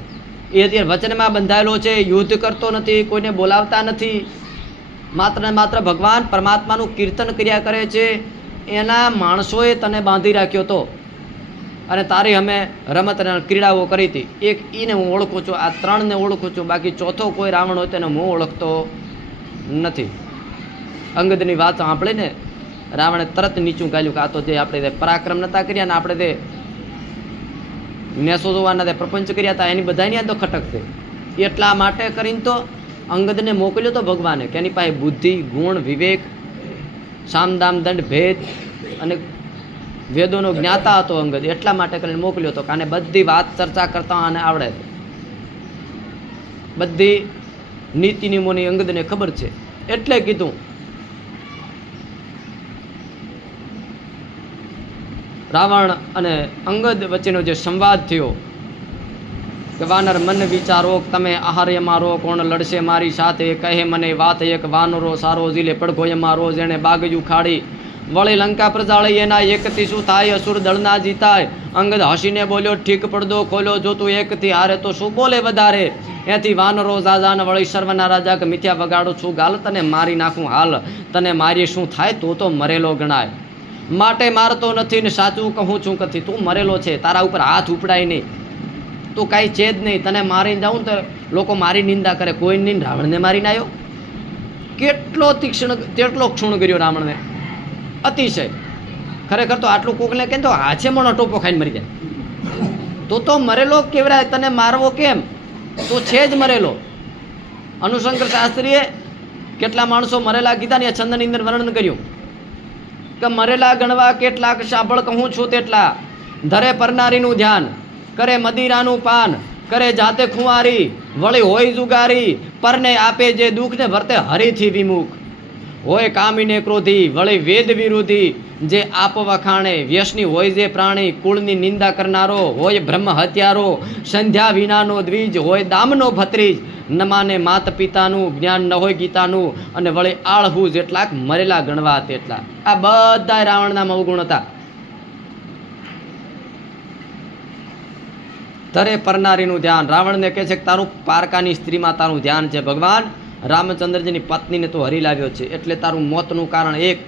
એ અત્યારે વચનમાં બંધાયેલો છે, યુદ્ધ કરતો નથી, કોઈને બોલાવતા નથી, માત્ર ને માત્ર ભગવાન પરમાત્માનું કીર્તન કર્યા કરે છે. એના માણસોએ તને બાંધી રાખ્યો હતો અને તારી અમે રમત ક્રીડાઓ કરી હતી. એક એને હું ઓળખું છું, આ 3ને ઓળખું છું, બાકી ચોથો કોઈ રાવણ હોય તેને હું ઓળખતો નથી. અંગદની વાત સાંભળીને રાવણે તરત નીચું ગાલ્યું કે આ તો જે આપણે પરાક્રમ નતા કર્યા ને આપણે તે નેસો જોવાના તે પ્રપંચ કર્યા હતા એની બધાની આ તો ખટક છે. એટલા માટે કરીને તો અંગદને મોકલ્યો તો ભગવાને કે એની પાસે બુદ્ધિ, ગુણ, વિવેક, સામદામ, દંડ, ભેદ અને વેદોનો જ્ઞાતા હતો અંગદ. એટલા માટે કરીને મોકલ્યો હતો કે આને બધી વાત ચર્ચા કરતા આને આવડે, બધી નીતિ નિયમોની અંગદને ખબર છે. એટલે કીધું રાવણ અને અંગદ વચ્ચેનો જે સંવાદ થયો કે વાનર મન વિચારો તમે આહાર્ય મારો, કોણ લડશે મારી સાથે, કહે મને વાત એક વાનરો સારો, ઝીલે પડઘો મારો, જેણે બાગયું ખાડી, વળી લંકા પ્રજાળી એના એકથી શું થાય, અસુર દળના જીતાય. અંગદ હસીને બોલ્યો ઠીક પડદો ખોલ્યો, જો તું એકથી હારે તો શું બોલે વધારે, એથી વાનરો જાજાન વળી સર્વના રાજા કે મિથ્યા વગાડું છું ગાલ, તને મારી નાખું હાલ, તને મારી શું થાય, તું તો મરેલો ગણાય. માટે મારતો નથી ને સાચું કહું છું કથી, તું મરેલો છે, તારા ઉપર હાથ ઉપડાય નહીં, તું કાંઈ છે જ નહીં. તને મારીને જાઉં તો લોકો મારી નિંદા કરે, કોઈ નહીં. રાવણને મારીને આવ્યો, કેટલો ક્ષુણ કર્યો રાવણને, અતિશય. ખરેખર તો આટલું કોકને કેમ તો હાથે મણો ટોપો ખાઈને મરી જાય. તો મરેલો કેવરાય, તને મારવો કેમ, તો છે જ મરેલો. અનુશંકર શાસ્ત્રીએ કેટલા માણસો મરેલા કીધા ને છંદની અંદર વર્ણન કર્યું કે મરેલા ગણવા કેટલાક, સાંભળ કહું છું તેટલા, ધરે પરનારીનું ધ્યાન, કરે મદિરાનું પાન, કરે જાતે ખુંવારી, વળી હોય જુગારી, પરને આપે જે દુઃખ ને વર્તે હરીથી વિમુખ, હોય કામીને ક્રોધી, વળી વેદ વિરોધી, જે આપ વખાણે, વ્યસની હોય જે પ્રાણી, કુળની નિંદા કરનારો, હોય બ્રહ્મ હત્યારો, સંધ્યા વિનાનો દ્વિજ, હોય દામનો ભત્રીજ, ન માને માત પિતાનું, જ્ઞાન ન હોય ગીતાનું, અને વળી આળહું જેટલાક, મરેલા ગણવા તેટલા. આ બધા રાવણના અવગુણ હતા. ધરે પરનારીનું ધ્યાન, રાવણને કહે છે કે તારું પારકાની સ્ત્રીમાં તારું ધ્યાન છે. ભગવાન રામચંદ્રજીની પત્નીને તો હરી લાવ્યો છે, એટલે તારું મોતનું કારણ એક.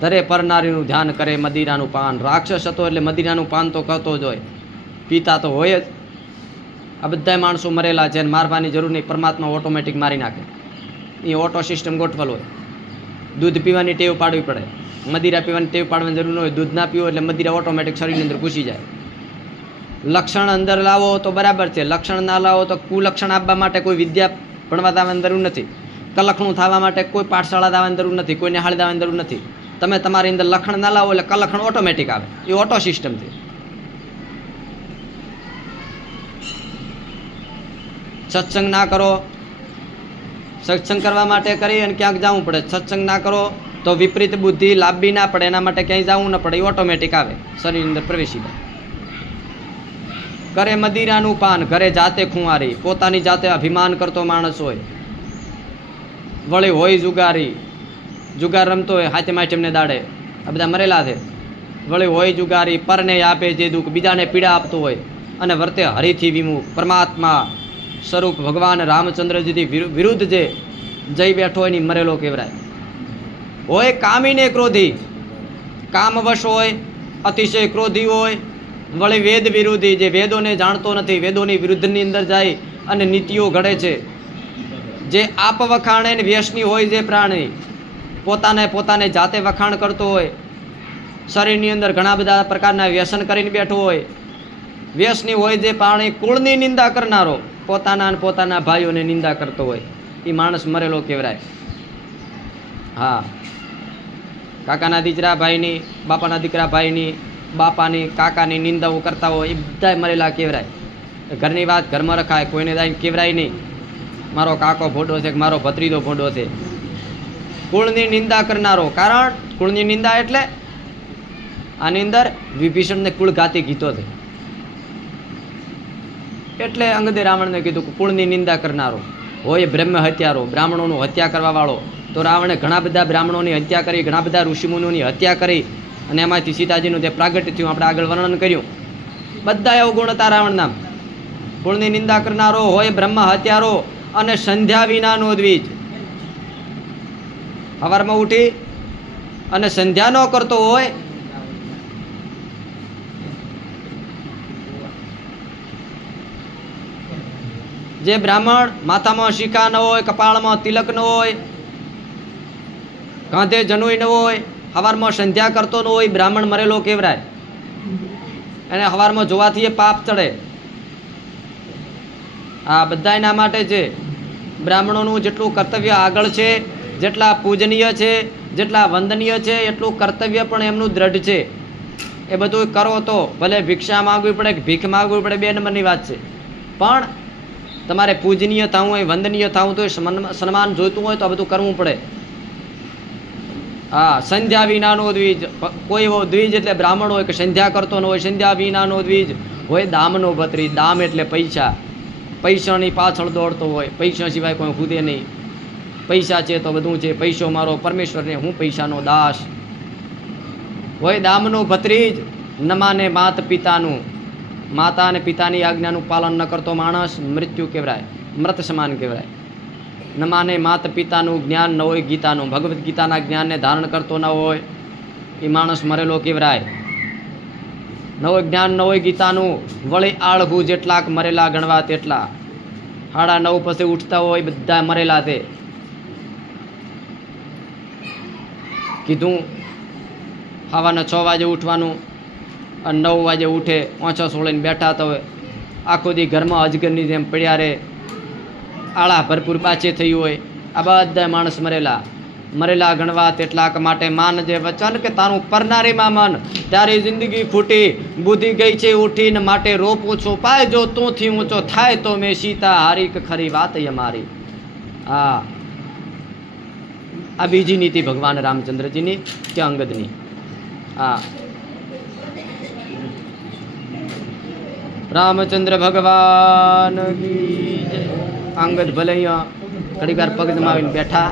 ધરે પરનારીનું ધ્યાન, કરે મદિરાનું પાન, રાક્ષસ હતો એટલે મદિરાનું પાન તો કરતો જ હોય. પિતા તો હોય જ. આ બધા માણસો મરેલા છે અને મારવાની જરૂર નહીં, પરમાત્મા ઓટોમેટિક મારી નાખે. એ ઓટો સિસ્ટમ ગોઠવેલ હોય. દૂધ પીવાની ટેવ પાડવી પડે, મદિરા પીવાની ટેવ પાડવાની જરૂર ન હોય. દૂધ ના પીવો એટલે મદિરા ઓટોમેટિક શરીરની અંદર ઘૂસી જાય. લક્ષણ અંદર લાવો તો બરાબર છે, લક્ષણ ના લાવો તો કુલક્ષણ આપવા માટે કોઈ વિદ્યા ભણવા દાવાની જરૂર નથી, કલખણું થવા માટે કોઈ પાઠશાળા દાવાની જરૂર નથી, કોઈ નિહાળ દાવાની જરૂર નથી. તમે તમારી અંદર લખણ ના લાવો એટલે કલખણ ઓટોમેટિક આવે. એ ઓટો સિસ્ટમ છે. સત્સંગ ના કરો, સત્સંગ કરવા માટે કરી અને ક્યાંક જવું પડે. સત્સંગ ના કરો તો વિપરીત બુદ્ધિ લાભી ના પડે, એના માટે ક્યાંય જવું ન પડે, એ ઓટોમેટિક આવે, શરીરની અંદર પ્રવેશી જાય. કરે મદિરાનું પાન, ઘરે જાતે ખુંવારી, પોતાની જાતે અભિમાન કરતો માણસ હોય. વળી હોય જુગારી, જુગાર રમતો હોય હાથે માઠેમને દાડે, આ બધા મરેલા છે. વળી હોય જુગારી, પરને આપે જે દુઃખ, બીજાને પીડા આપતો હોય અને વર્તે હરિથી વિમુખ. પરમાત્મા સ્વરૂપ ભગવાન રામચંદ્રજીથી વિરુદ્ધ જે જઈ બેઠો હોય ને મરેલો કહેવાય. હોય કામીને ક્રોધી, કામવશ હોય, અતિશય ક્રોધી હોય. વળી વેદ વિરોધી, જે વેદોને જાણતો નથી, વેદોની વિરુદ્ધની અંદર જાય અને નીતિઓ ઘડે છે. જે આપ વખાણે ને વ્યસની હોય, જે પ્રાણી પોતાને જાતે વખાણ કરતો હોય, શરીરની અંદર ઘણા બધા પ્રકારના વ્યસન કરીને બેઠો હોય. વ્યસની હોય જે પ્રાણી, કુળની નિંદા કરનારો, પોતાના ભાઈઓને નિંદા કરતો હોય, એ માણસ મરેલો કહેવાય. હા, કાકાના દીકરા ભાઈની, બાપાના દીકરા ભાઈની, બાપાની કાકાની નિંદાઓ કરતા હોય, એ બધા મરેલા કહેવાય. ઘરની વાત ઘરમાં રખાય, કોઈને જાય કહેવાય નહીં મારો કાકો ભોંડો છે કે મારો ભત્રીજો ભોંડો છે. કુળની નિંદા કરનારો, કારણ કુળની નિંદા એટલે આની અંદર વિભીષણને કુળઘાતી કીધો છે. એટલે અંગદે રાવણને કીધું કે કુળની નિંદા કરનારો હોય, બ્રહ્મ હત્યારો, બ્રાહ્મણોનું હત્યા કરવા વાળો. તો રાવણે ઘણા બધા બ્રાહ્મણોની હત્યા કરી, ઘણા બધા ઋષિમુનિઓની હત્યા કરી અને એમાંથી સીતાજીનું જે પ્રાગટ્ય થયું આપણે આગળ વર્ણન કર્યું. બધા અવગુણ હતા રાવણના. કુળની નિંદા કરનારો હોય, બ્રહ્મ હત્યારો અને સંધ્યા વિનાનો દ્વિજ. સવારમાં ઉઠી અને સંધ્યા ન કરતો હોય, જે બ્રાહ્મણ માથામાં શીખા ન હોય, કપાળમાં તિલક ન હોય, કાંધે જનોઈ ન હોય, સવારમાં સંધ્યા કરતો ન હોય, બ્રાહ્મણ મરેલો કહેવાય. એને સવારમાં જોવાથી એ પાપ ચડે. આ બધા એના માટે છે. બ્રાહ્મણોનું જેટલું કર્તવ્ય આગળ છે, જેટલા પૂજનીય છે, જેટલા વંદનીય છે, એટલું કર્તવ્ય પણ એમનું દ્રઢ છે. એ બધું કરો તો ભલે ભિક્ષા માગવી પડે કે ભીખ માગવી પડે, 2 નંબરની વાત છે. પણ તમારે પૂજનીય થવું હોય, વંદનીય થવું તો સન્માન જોઈતું હોય તો આ બધું કરવું પડે. હા, સંધ્યા વિનાનો દ્વિજ. કોઈ એવો દ્વિજ એટલે બ્રાહ્મણ હોય કે સંધ્યા કરતો ન હોય. સંધ્યા વિનાનો દ્વિજ હોય, દામનો ભત્રી. દામ એટલે પૈસા. પૈસાની પાછળ દોડતો હોય, પૈસા સિવાય કોઈ ખુદે નહીં. પૈસા છે તો બધું છે, પૈસો મારો પરમેશ્વરને, હું પૈસાનો દાસ. હોય દામનો ભત્રીજ. ન માને માત પિતાનું, માતા અને પિતાની આજ્ઞાનું પાલન ન કરતો માણસ મૃત્યુ કહેવાય, મૃત સમાન કહેવાય. ન માને માત પિતાનું જ્ઞાન ન હોય, ગીતાનું ભગવદ્ ગીતાના જ્ઞાનને ધારણ કરતો ન હોય, એ માણસ મરેલો કહેવાય. ન હોય જ્ઞાન, ન હોય ગીતાનું. વળી આળહું, જેટલાક મરેલા ગણવા તેટલા. 9:30 પછી ઉઠતા હોય, બધા મરેલા તે. કીધું સવારના 6 વાગે ઉઠવાનું અને 9 વાગે ઉઠે, ઓછો સોળીને બેઠા તો હોય. આખો દી ઘરમાં અજગરની જેમ પડ્યા રહે, આળા ભરપૂર પાછે થઈ હોય. આ બધા માણસ મરેલા ગણવા તેટલાક. માટે માન જે વચન કે તારું પરનારીમાં મન, તારી જિંદગી ફૂટી, બુદ્ધિ ગઈ છે ઉઠીને, માટે રોપું છું પાય જો તુંથી ઊંચો થાય તો મેં સીતા હારી, ખરી વાત અમારી. હા, આ બીજી નીતિ ભગવાન રામચંદ્રજીની કે અંગદની. હા, રામચંદ્ર ભગવાન કી જય. અંગદ ભલે અહીંયા ઘણી વાર પગ જમાવીને બેઠા.